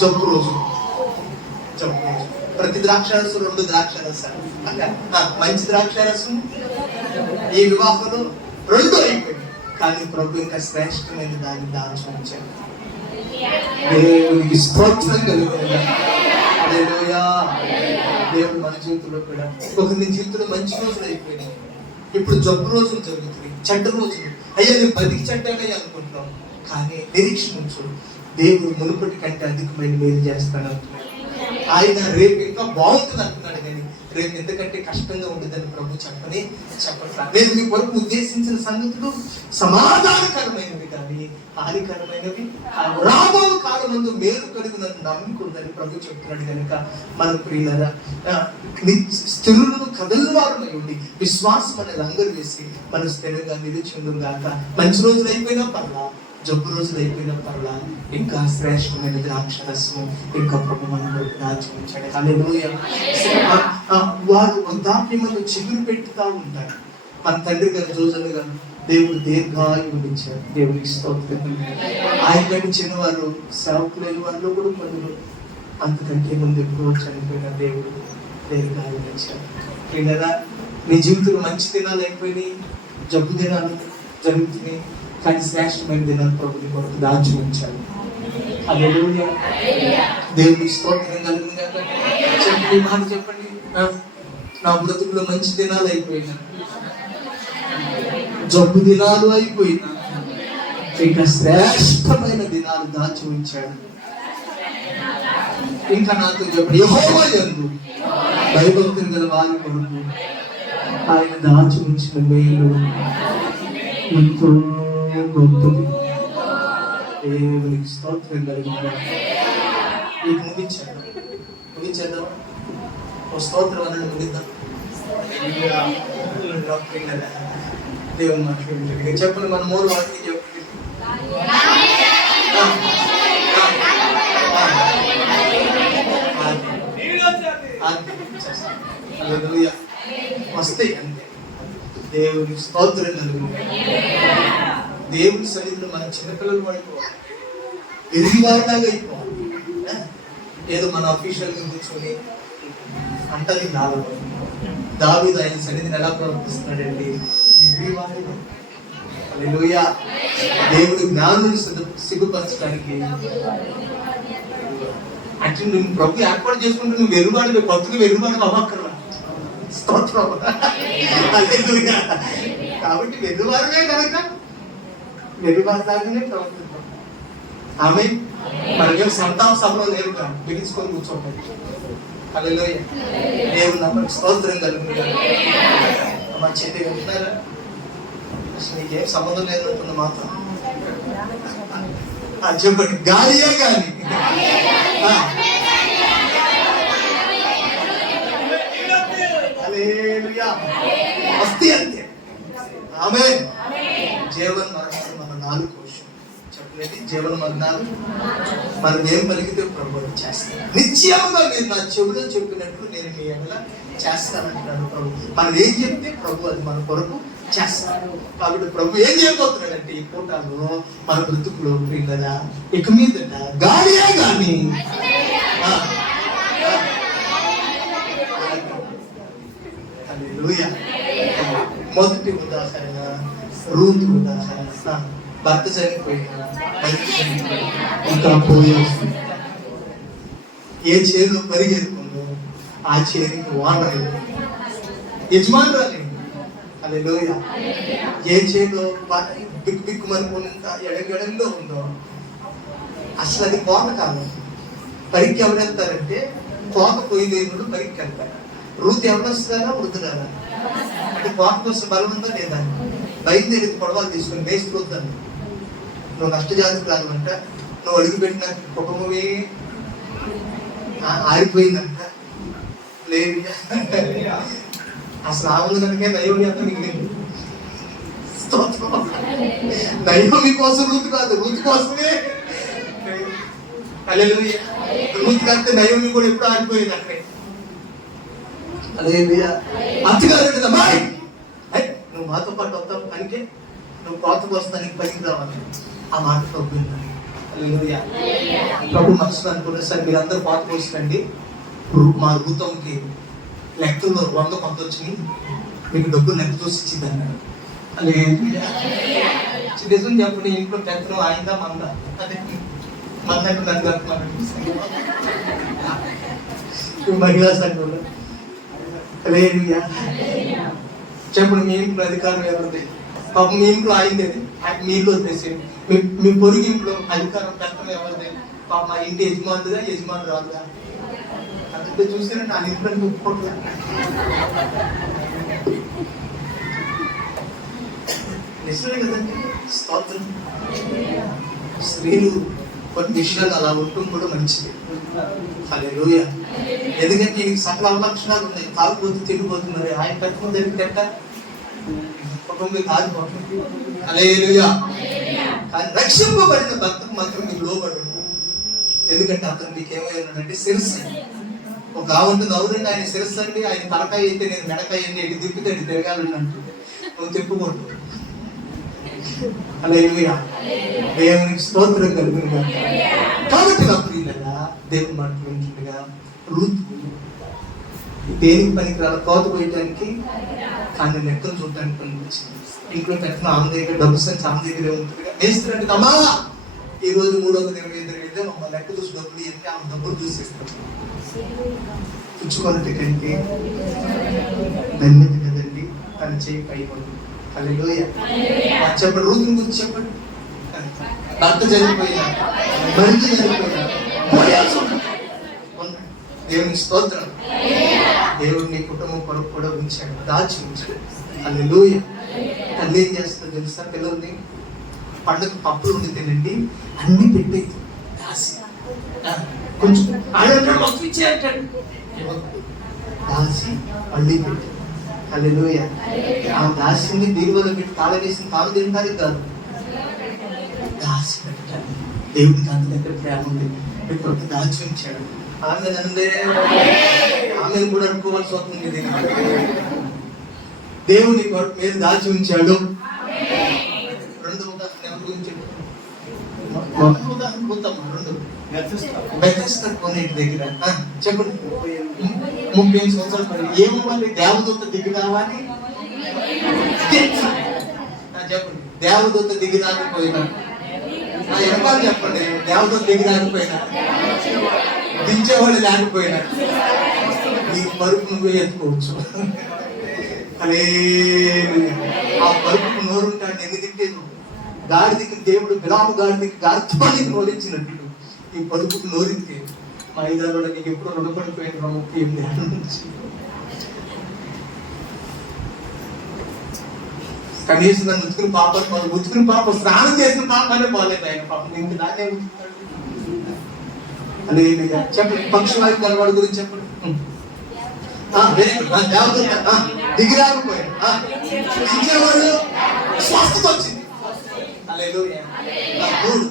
జబ్బు రోజు. ప్రతి ద్రాక్షారసం 2 ద్రాక్షారసాలు, మంచి ద్రాక్షారసం ఈ వివాహంలో 2 అయిపోయింది. కానీ ప్రభు ఇంకా శ్రేష్టమైన దాన్ని దాచి ఉంచాడు. దేవునికి స్తోత్రం కలుగుతుంది. హల్లెలూయా. దేవుడు మన జీవితంలో కూడా ఒకరి జీవితంలో మంచి రోజులు అయిపోయినాయి, ఇప్పుడు జబ్బు రోజులు జరుగుతున్నాయి, చెడ్డ రోజులు. అయ్యా నేను 10కి చెడ్డనే అనుకుంటున్నాం, కానీ నిరీక్షించు, దేవుడు మునుపటి కంటే అధికమైన మేలు చేస్తాను అంటున్నాడు. ఆయన రేపు ఇంకా బాగుంటుంది అంటున్నాడు, కానీ రేపు ఎందుకంటే కష్టంగా ఉండదని ప్రభు చెప్పట్లా. నేను మీ కొరకు ఉద్దేశించిన సంగతులు సమాధానకరమైనవి కానీ హానికరమైనవి, రాబో కాలమందు మేలు కలుగునని నమ్ముకుందని ప్రభు చెప్తున్నాడు. కనుక మన ప్రియులరా, స్థిరులను కదలని వారమై ఉండి విశ్వాసం అనేది అందరూ వేసి మన స్థిరంగా నిలిచిండు గాక. మంచి రోజులు అయిపోయినా పర్లా, జబ్బు రోజులు అయిపోయిన పర్లా, ఇంకా శ్రేష్టమైన ద్రాక్షరసము ఇంకా ప్రభు మనకు దాచుంచాడు. హల్లెలూయా. వారు వృద్ధాప్యములో చిగురు పెట్టుతా ఉంటారు. మన తండ్రి గారు జోజన్ గారు దేవుడు దీర్ఘాయువు ఇచ్చారు. దేవుడికి స్తోత్రం. ఆయన కంటే చిన్నవారు సేవకులైన వాళ్ళు కూడా కొందరు అంతకంటే ముందు ఎప్పుడో చనిపోయిన దేవుడు దీర్ఘాయువు ఇచ్చారు. లేదా నీ జీవితంలో మంచి దినాలు అయిపోయినాయి, జబ్బు దినాలు జరుగుతున్నాయి, కానీ శ్రేష్టమైన దినాలు ప్రభుని కొరకు దాచి ఉంచాలి. హల్లెలూయా. దేవుని స్తోత్రం కలుగును గాక. చెప్పండి, మాట చెప్పండి, నా బ్రతుకులో మంచి దినాలు అయిపోయినా, జబ్బు దినాలు అయిపోయినా, ఇంకా శ్రేష్టమైన దినాలు దాచి ఉంచాడు. ఇంకా నాతో చెప్పండి, యెహోవా యందు భయభక్తులు గల వారి కొరకు ఆయన దాచి ఉంచిన మేలు ఎంతో గొప్పది. దేవునికి స్తోత్రం కలిగింది. ఇది ముగించేద్దాం. ఓ స్తోత్రం అన్నది ముగిద్దాం. దేవుని మాట్లాడి చెప్పండి, మన 3 వాటికి చెప్పండి. వస్తాయి అంతే. దేవుని స్తోత్రం కలుగుతుంది. దేవుని సన్నిధిలో మన చిన్నపిల్లలు పడిపోవాలి, ఎదిగివారిలాగా అయిపోవాలి. ఏదో మన అఫీషియల్ కూర్చొని అంటది దావీదు ఆయన సన్నిధిని ఎలా ప్రవర్తిస్తున్నాడండి, ఎదిగివారిగా. హల్లెలూయా. దేవుడు జ్ఞానుని సిగ్గుపరచడానికి అంటే నువ్వు ప్రభు ఏర్పాటు చేసుకుంటే నువ్వు వెలుగుబాటు కొత్తగా వెలుగుబాటు అవ్వక్కర్లా. స్తోత్రం. కాబట్టి వెలుగువారమే కనుక వెలుగుబాటులాగానే ప్రవర్తిస్తాం. ఆమె మనకి సంతాప సభలో లేరు కాదు, బిగించుకొని కూర్చోండి. హల్లెలూయా. దేవుడు మనకు స్తోత్రం కలుగుతుంది. మా చేతి వింటున్నారా? అసలు నీకేం సంబంధం లేదంటున్న మాత్రం చెప్పండి, గాలియే గాలి. వస్తే అంతే. ఆమె జీవన మరణాలు మన 4 కోశం చెప్పలేదు. జీవన మరణాలు మనం ఏం పలికితే ప్రభు చేస్తాను. నిశ్చయముగా మీరు నా చెవులో చెప్పినట్లు నేను మీ ఎడల చేస్తానంటున్నాడు ప్రభు. మనం ఏం చెప్తే ప్రభు అది మన కొరకు చేస్తాడు. కాబట్టి ప్రభు ఏం చేయబోతున్నాడంటే ఈ పూటలో మన బ్రతుకులో కదా ఇక మీదట గాలియే గాని మొదటి ఉదాహరణ రూతు ఉదాహరణ. భర్త చనిపోయినా ఇంకా పోయేసి ఏ చేరులో పరిగెత్తుకుందో ఆ చేరికి వాడరు యజమానురాలి. హల్లెలూయా. ఏ చేలో బిక్కుమనుకుంటా ఎడగడంలో ఉందో అసలు అది కోత కాదు. పరికి ఎవరు వెళ్తారంటే కోత పోయిన పరికి వెళ్తారు. రూతు ఎవరు వస్తారా, వృద్ధురారా? అంటే కోత కోసం బలం ఉందా లేదా? బయలుదేరి పొడవాలు తీసుకుని వేసి వద్దాను. నువ్వు నష్టజాతికి రాదంట, నువ్వు అడుగుపెట్టిన కుటుంబమే ఆరిపోయిందంట. లేదు అసలు ఆవులకే నయోమి అంతా మిగిలింది. నయోమి కోసం రూతు కాదు, రూతు కోసమే. హల్లెలూయా. రూతు కంటే నయోమి కూడా ఎప్పుడు ఆరిపోయింది అక్కడే. హల్లెలూయా. అత్తగారు నువ్వు నువ్వు మాతో పాటు వస్తావు పనికి, నువ్వు కోతకు వస్తానికి పనికి రావాలి. ఆ మాట ప్రభు విన్నాడు. హల్లెలూయా. ప్రభు మనసులో అనుకున్నా, సరే మీరందరూ కోతకు వస్తుందండి, మా రూతంకి లెక్కల్లో 100 కొంత వచ్చినాయి, మీకు డబ్బులు లెక్క చూసి ఇచ్చింది అన్నాడు. నిజం చెప్పండి, ఇంట్లో పెత్తనం ఆయిందా మంద? అదే మందంటే నన్ను కలుపుతున్నాను మహిళా సంఘంలో. చెప్పండి, మీ ఇంట్లో అధికారం ఎవరిది? పాపం మీ ఇంట్లో ఆయింది, మీలో వదిలేసి మీ పొరుగు ఇంట్లో అధికారం పెత్తనం ఎవరిది? పాప మా ఇంటి యజమానుగా యజమాను రాదుగా. అదంతా చూసారంటే ఆ ఇంట్లో ఒప్పుకోవట్లే. నిజమే కదండి. స్తోత్రం. స్త్రీలు కొన్ని విషయాలు అలా ఉండటం కూడా మంచిది. హల్లెలూయా. ఎందుకంటే నీకు సకల అవలక్షణాలు ఉన్నాయి. తాగుబోతు తిరిగిపోతున్నారు, ఆయన పెద్దమ్మ దగ్గర కుటుంబం కాలిపోతుంది. హల్లెలూయా. కానీ రక్షింపబడిన భర్తకు మాత్రం మీకు లోబడు. ఎందుకంటే అతను మీకు ఏమై ఉన్నాడంటే శిరస్సు. ఒక ఆవుంటుంది, అవునండి ఆయన శిరస్సు అండి, ఆయన తలకాయ అయితే నేను మెడకాయ అండి, ఎటు తిప్పితే ఎటు తిరగాలండి, నువ్వు తిప్పుకోండు. హల్లెలూయా. దేవునికి స్తోత్రం కలుగునుగా. కాబట్టి నా ప్రియులారా, దేవుని మాట్లాడుతుండగా రూతు దేనికి పనికిరాల, కోత పోయడానికి, కానీ లెక్కలు చూడటానికి పనికొచ్చింది. ఇంట్లో పెట్టిన ఆమె దగ్గర డబ్బు సంచి ఆమె దగ్గరే ఉంటుందిగా. వేస్తారంటే అమ్మా ఈ రోజు 325 అయితే మా లెక్క చూసి డబ్బులు ఏంటి, ఆమె డబ్బులు చూసేస్తాం పుచ్చుకున్నట్టు కంటే ధన్యత కదండి తన చేయి పై పడు. హల్లెలూయా. చెప్పండి, రూతుని గురించి చెప్పండి. భర్త చనిపోయినా, భర్త చనిపోయినా దేవుని స్తోత్రం. దేవుడిని కుటుంబం కొరకు కూడా ఉంచాడు, దాచి ఉంచాడు. హల్లెలూయా. తల్లి ఏం చేస్తుందో తెలుసా? పిల్లల్ని పండుగ పప్పులు ఉండి తినండి, అన్ని పెట్టేది దాసి. కొంచెం దాసి మళ్ళీ పెట్టి. హల్లెలూయా. ఆ దాసిని బీరువాలో పెట్టి తాళవేసిన తాను తినడానికి కాదు, దాసి పెట్టాలి. దేవుడికి అంత దగ్గర ప్రేమ ఉంది, ఇప్పుడు దాచి ఉంచాడు. ఆమె కూడా అనుకోవాల్సి వస్తుంది. దేవుని మీద దాచి ఉంచాడు. రెండు ఉదాహరణ ఎవరి గురించి? ఉదాహరణ పోతామా? రెండు బెతెస్దా కొనేటి దగ్గర చెప్పండి. 30 సంవత్సరాలు పడి ఏమవ్వాలి? దేవదూత దిగి రావాలి. చెప్పండి, దేవదూత దిగి రాకపోయినా ఎవరు చెప్పండి, దేవదూత దిగి రాకపోయినా, దించేవాళ్ళు లేకపోయినా నీ పరుపు నువ్వే ఎత్తుకోవచ్చు. అదే ఆ పరుపుకు నోరుంటాడు. ఎన్ని తింటే నువ్వు గాడిదికి దేవుడు బిలాము గాడిదికి గార్ధానికి నోరించినట్టు ఈ పరుపుకు నోరింటే మా ఐదారు నీకు ఎప్పుడు రుణపడిపోయిన 38 ఏళ్ళ నుంచి కనీసం నన్ను ఉతుకుని పాప ఉతుకుని పాప స్నానం చేసిన పాపనే బాగాలేదు. ఆయన పాపం ఇంక దాన్నే ఉతుకుతాడు. అదే చెప్పండి, పక్షుల కలవాడు గురించి చెప్పండి. దేవత దిగిరాకపోయాడు, ఇచ్చేవాడు స్వస్థత వచ్చింది. హల్లెలూయా. మూడు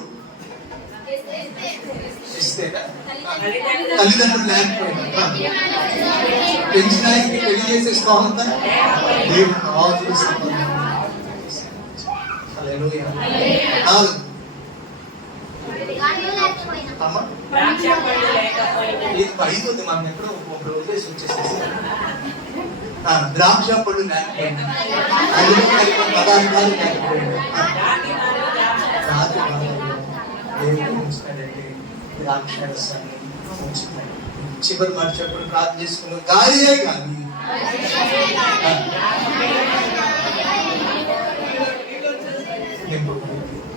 తల్లిదండ్రులు లేకపోయినా పెంచడానికి పెళ్లి చేసే స్తోమత దేవుడు రాజులు సంబంధం. హల్లెలూయా. అయిపోతుంది, మనం ఎక్కడో ఒక రోజు వచ్చేసేసి ద్రాక్ష పళ్ళు లేకపోయినా, పదార్థాలు లేకపోయినా ద్రాక్ష రసాన్ని ఉంచుతాడు. చివరి మాట చెప్పడం ప్రార్థన చేసుకున్నాం, గాలియే కానీ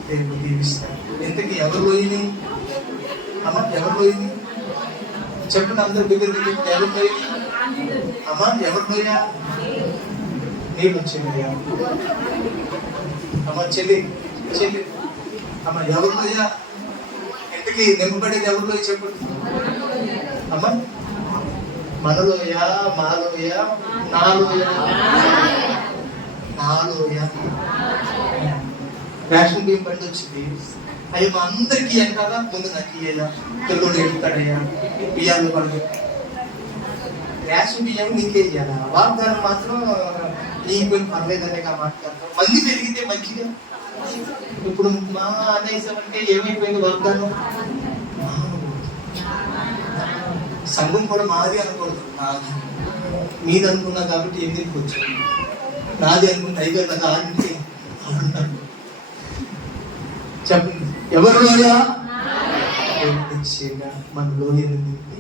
దేవుడు దీవిస్తాడు. ఇంతకీ ఎవరు పోయింది అమ్మ? ఎవరు పోయింది చెప్పండి, అందరు దగ్గర దగ్గర ఎవరు పోయింది అమ్మ? ఎవరు పోయా? నీళ్ళు వచ్చింది అమ్మ. చెల్లి చెల్లి అమ్మ, ఎవరు పోయా? ఇంతకీ నింపబడేది ఎవరు పోయి చెప్పండి అమ్మ? మనలోయా, మాలోయా, నాలోయా? నాలోయా. రేషన్ బియ్యం బండి వచ్చింది, అయ్యో మా అందరికీ ఎంతగా ముందు నాకు ఇయ్యేదా, తెలుగుడు ఎడుతాడయ్యా బియ్యాలు పడదు. రేషన్ బియ్యం నీకే ఇయ్యాలా? వాగ్దానం మాత్రం నీకు పర్లేదనేగా మాట్లాడతాం. మళ్ళీ పెరిగితే మంచిగా. ఇప్పుడు మా అనేసామంటే ఏమైపోయింది వాగ్దానం? సంఘం కూడా మాది అనకూడదు, నాది. మీది అనుకున్నా కాబట్టి ఎందుకు వచ్చాను, నాది అనుకుంటే అయిపోయి కదా అంటే చెప్పండి. ఎవరు లోయా? మన లోయను నింపి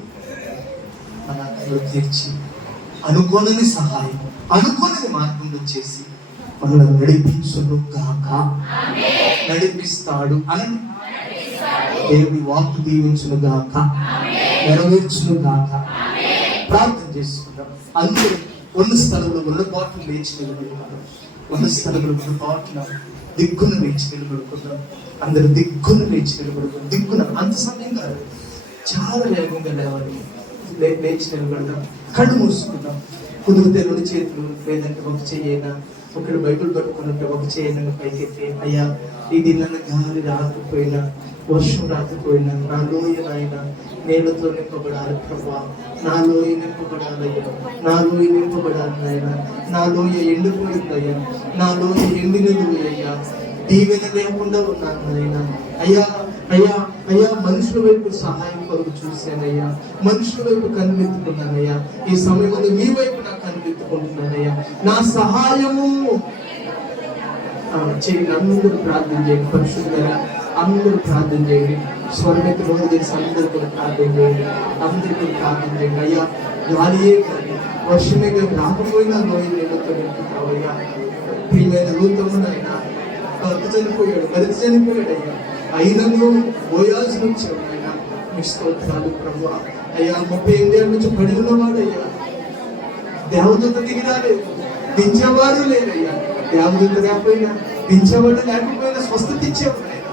మన అక్కలో తీర్చి అనుకోనని సహాయం, అనుకోనని మార్గంలో చేసి మనల్ని నడిపించును గాక. నడిపిస్తాడు అని దేవుని వాక్కు దీవించును గాక, నెరవేర్చును గాక. ప్రార్థన చేసుకుందాం. అందరూ ఉన్న స్థలంలో ఉన్న పాటలు లేచి నిలబడుకుందాం. ఉన్న స్థలంలో ఉన్న పాటలు దిక్కున లేచి నిలబడుకుందాం. అందరూ దిక్కున లేచి నిలబడుకుందాం. దిక్కున అంత సమయం కాదు, చాలా వేగంగా లేవాలి. లేచి నిలబడదాం. కళ్ళు మూసుకుందాం. కుదిరితే రెండు చేతులు, లేదంటే ఒక చేయైనా, ఒకడు బైబిల్ పట్టుకున్నట్టు ఒక చేయైనా పైకెత్తే, అయ్యా ఇది నన్ను గాలి రాకపోయినా, వర్షం రాకపోయినా, నా లోయ నాయన నీళ్లతో నింపబడాలి ప్రభా. నా లోయ నింపబడాలయ్యా, నా లోయ నింపబడాలి నాయన. నా లోయ ఎండిపోయిందయ్యా, నా లోయ ఎండిన లోయయ్యా. దీవెన లేకుండా ఉన్నాను నాయన. అయ్యా అయ్యా అయ్యా, మనుషుల వైపు సహాయం కొరకు చూశానయ్యా, మనుషుల వైపు కనిపెట్టుకున్నానయ్యా. ఈ సమయంలో మీ వైపు నాకు కనిపెట్టుకుంటున్నానయ్యా. నా సహాయము చేయండి. అందరూ ప్రార్థన చేయండి. పరిశుద్ధంగా అందరూ ప్రార్థన చేయండి. స్వర్గతి రోజు తెలిసి అందరూ కూడా ప్రార్థన చేయండి. అందరూ కూడా ప్రార్థన చేయండి. అయ్యా గాలియే కానీ వర్షమే కానీ రాకపోయినా లోయ నీళ్ళతో నింపుతావయ్యా. ప్రియమైన రూపమును అయినా భర్త చనిపోయాడు, భర్త చనిపోయాడు అయ్యా. అయినను పోయాల్సి వచ్చాడు ఆయన. మీ స్తోత్రాలు ప్రభువా. అయ్యా 38 ఏళ్ళ నుంచి పడి ఉన్నవాడయ్యా. దేవదూత దిగి రాలేదు, దించేవాడు లేరయ్యా. దేవదూత లేకపోయినా, దించేవాడు లేకపోయినా స్వస్థత ఇచ్చేవాడు ఆయన.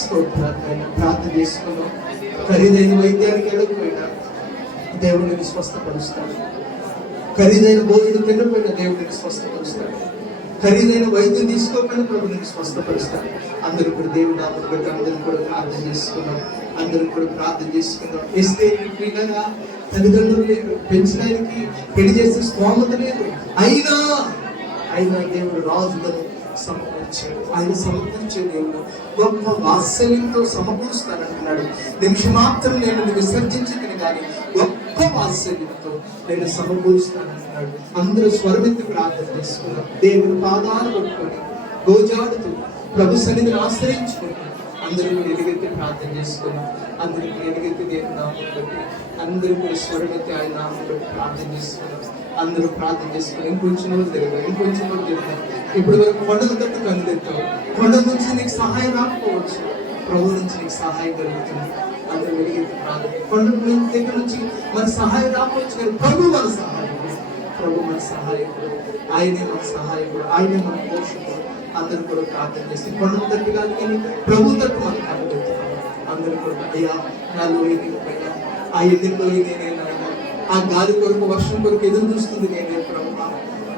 స్తోత్రాలు ఆయన. ప్రార్థన చేసుకున్నాం. ఖరీదైన వైద్యానికి వెళ్ళకపోయినా దేవుడిని స్వస్థపరుస్తాడు. ఖరీదైన భోజనం తినకపోయినా దేవుడిని స్వస్థపరుస్తాడు. ఖరీదైన వైద్యం తీసుకోకపోయినా ప్రభుని స్వస్థపరుస్తాడు. అందరూ కూడా దేవుడు నామమున బట్టి అందరూ కూడా ప్రార్థన చేసుకున్నాం. అందరూ కూడా ప్రార్థన చేసుకున్నాం. ఇస్తే ప్రియంగా తల్లిదండ్రులు లేరు, పెంచడానికి పెళ్లి చేసే స్తోమత లేదు. అయినా దేవుడు రాజులను సమకూర్చాడు. ఆయన సమకూర్చే దేవుడు గొప్ప వాత్సల్యంతో సమకూరుస్తానంటున్నాడు. నిమిషం మాత్రం నేను విసర్జించదని కానీ గొప్ప వాత్సల్యంతో నేను సమకూరుస్తానంటున్నాడు. అందరూ స్వరమెత్తి ప్రార్థన చేసుకున్నాం. దేవుని పాదాలు పట్టుకొని గోజాడుతూ ప్రభు సన్నిధిని ఆశ్రయించుకుంటాం. అందరూ కూడా ఎలుగెత్తి ప్రార్థన చేసుకున్నాం. అందరూ కూడా ఎలుగెత్తి దేవుని నామమును బట్టి అందరూ కూడా స్వరమెత్తి ఆయన నామమును బట్టి ప్రార్థన చేసుకున్నాం. అందరూ ప్రార్థన చేసుకుని ఇంకొంచెం రోజు తిరగదు, ఇంకొంచెం రోజు తిరగదు. ఇప్పుడు వరకు కొండల తట్టు కనుగెత్తావు. కొండ నుంచి నీకు సహాయం రాకపోవచ్చు, ప్రభు నుంచి నీకు సహాయం కలుగుతుంది. అందరూ వెలిగెత్తి ప్రార్థన. కొండ దగ్గర నుంచి మన సహాయం రాకపోవచ్చు, కానీ ప్రభు మన సహాయకుడు. ప్రభు మన సహాయకుడు, ఆయనే మన సహాయకుడు, ఆయనే మన పోషకుడు. అందరూ కూడా ప్రార్థన చేసి కొండ తట్టు కాదు కానీ ప్రభు తట్టు మనం కనుగెత్తాం. అందరూ కూడా అయ్యా నా లోయ పైన, ఆ ఎన్ని లోయ నేనైనా, ఆ గాలి కొరకు వర్షం కొరకు ఎదురు చూస్తుంది నేనే ప్రభు.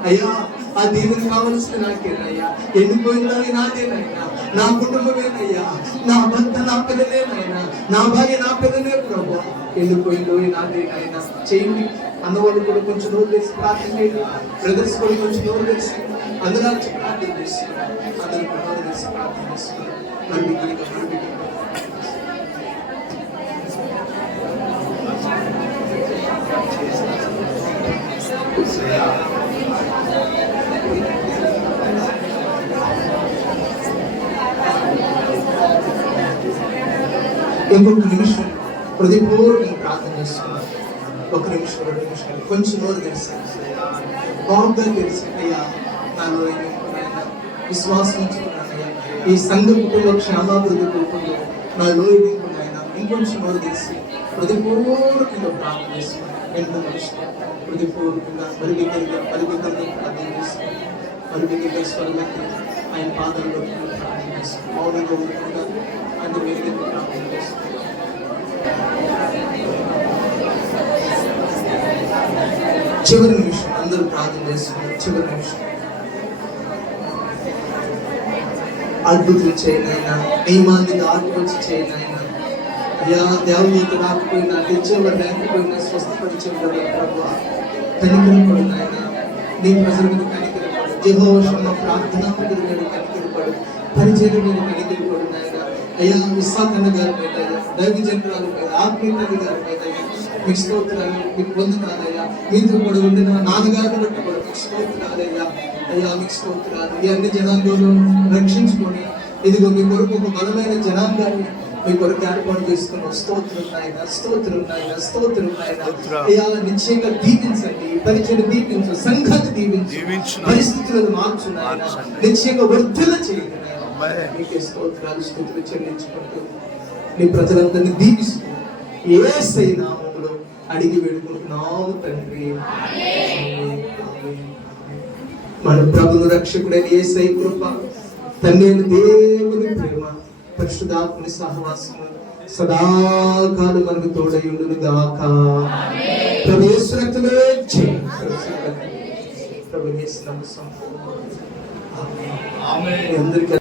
అయ్యా ఆ దేవుని కావలసిన నాకేనయ్యా. ఎండిపోయిందని నాదేనైనా, నా కుటుంబమేనయ్యా, నా భర్త నా పిల్లలేనైనా, నా భార్య నా పిల్లలే ప్రభు. ఎండిపోయిందో నాదేనైనా చేయండి. అన్నవాళ్ళు కూడా కొంచెం నోరు తెసి ప్రార్థన చేయండి. బ్రదర్స్ కూడా కొంచెం నోరు తెసి అందరూ వచ్చి ప్రార్థన చేస్తున్నారు. అందరూ కూడా నోరు తెసి ప్రార్థన చేస్తున్నారు. ఇంకొక నిమిషం హృదయపూర్వకంగా ప్రార్థన చేస్తున్నాను. ఒక నిమిషం, 2 నిమిషాలు కొంచెం నోరు తెలిసాను, బాగా తెలిసాను. అయ్యా నాలో విశ్వాసం ఉంచుకున్నానయ్యా. ఈ సంఘ కుటుంబ క్షేమాభివృద్ధి కుటుంబంలో నా లోయ నింపున్నాయన. ఇంకొంచెం నోరు తెలిసి హృదయపూర్వకంగా ప్రార్థన చేస్తున్నాను. ఎంతో మనుషులు హృదయపూర్వకంగా బలిబిగ్గరగా ప్రార్థన చేస్తున్నాను. బలిబిగ్గరగా స్వరమెత్తి ఆయన పాదాల్లో ప్రార్థన చేస్తున్నాను. మౌనంగా ఉండకుండా అందుకు వెలుగెత్తి ప్రార్థన చేస్తున్నాను. చివరి నిమిషం అందరూ ప్రార్థన చేస్తున్నారు. చివరి నిమిషం అద్భుతం చేయనైనా, నియమాన్ని దాటుకొచ్చి చేయనైనా, అయ్యా దేవదూత రాకపోయినా, తెచ్చేవారు లేకపోయినా, స్వస్థపరిచేవారు ప్రభు కనికరపడు నాయన. నీ ప్రజల మీద కనికరపడు. యెహోవా షమ్మా ప్రార్థన మీద మీరు కనికరపడు, పరిచర్య మీద కనికరపడు నాయన. అయ్యా విశాఖన్న గారి మీద, దైవజనురాల మీద, ఆత్మీయత గారి మీద మీకు స్తోత్రాలు, మీకు వందనాలయ్యా. మీతో కూడా ఉండిన నాన్నగారిని బట్టి కూడా మీకు స్తోత్రాలయ్యా. అయ్యా మీకు స్తోత్రాలు. ఈ అన్ని జనాంగంలో రక్షించుకొని ఇదిగో మీ కొరకు ఒక బలమైన జనాంగాన్ని మీ కొరకు ఏర్పాటు చేసుకున్న స్తోత్రం నాయన, స్తోత్రం నాయన, స్తోత్రం నాయన. అయ్యా నిశ్చయంగా దీవించండి, పరిచయం దీవించు, సంఘాన్ని దీవించు, పరిస్థితులను మార్చు నాయన, నిశ్చయంగా వర్ధల చేయండి నాయన. మీకే స్తోత్రాలు స్తుతులు చెల్లించుకుంటూ నీ ప్రజలందరినీ దీవిస్తూ యేసయ్య నామములో అడిగి వేడుకుంటున్నాము తండ్రి. మన ప్రభువు రక్షకుడైన యేసయ్య కృప, తండ్రి అయిన దేవుని ప్రేమ, పరిశుద్ధాత్మని సహవాసము సదాకాలం మనకు తోడయుండును గాక. ప్రభు యేసు రక్తమే జయం. ప్రభు యేసు నామములో ఆమేన్. అందరికీ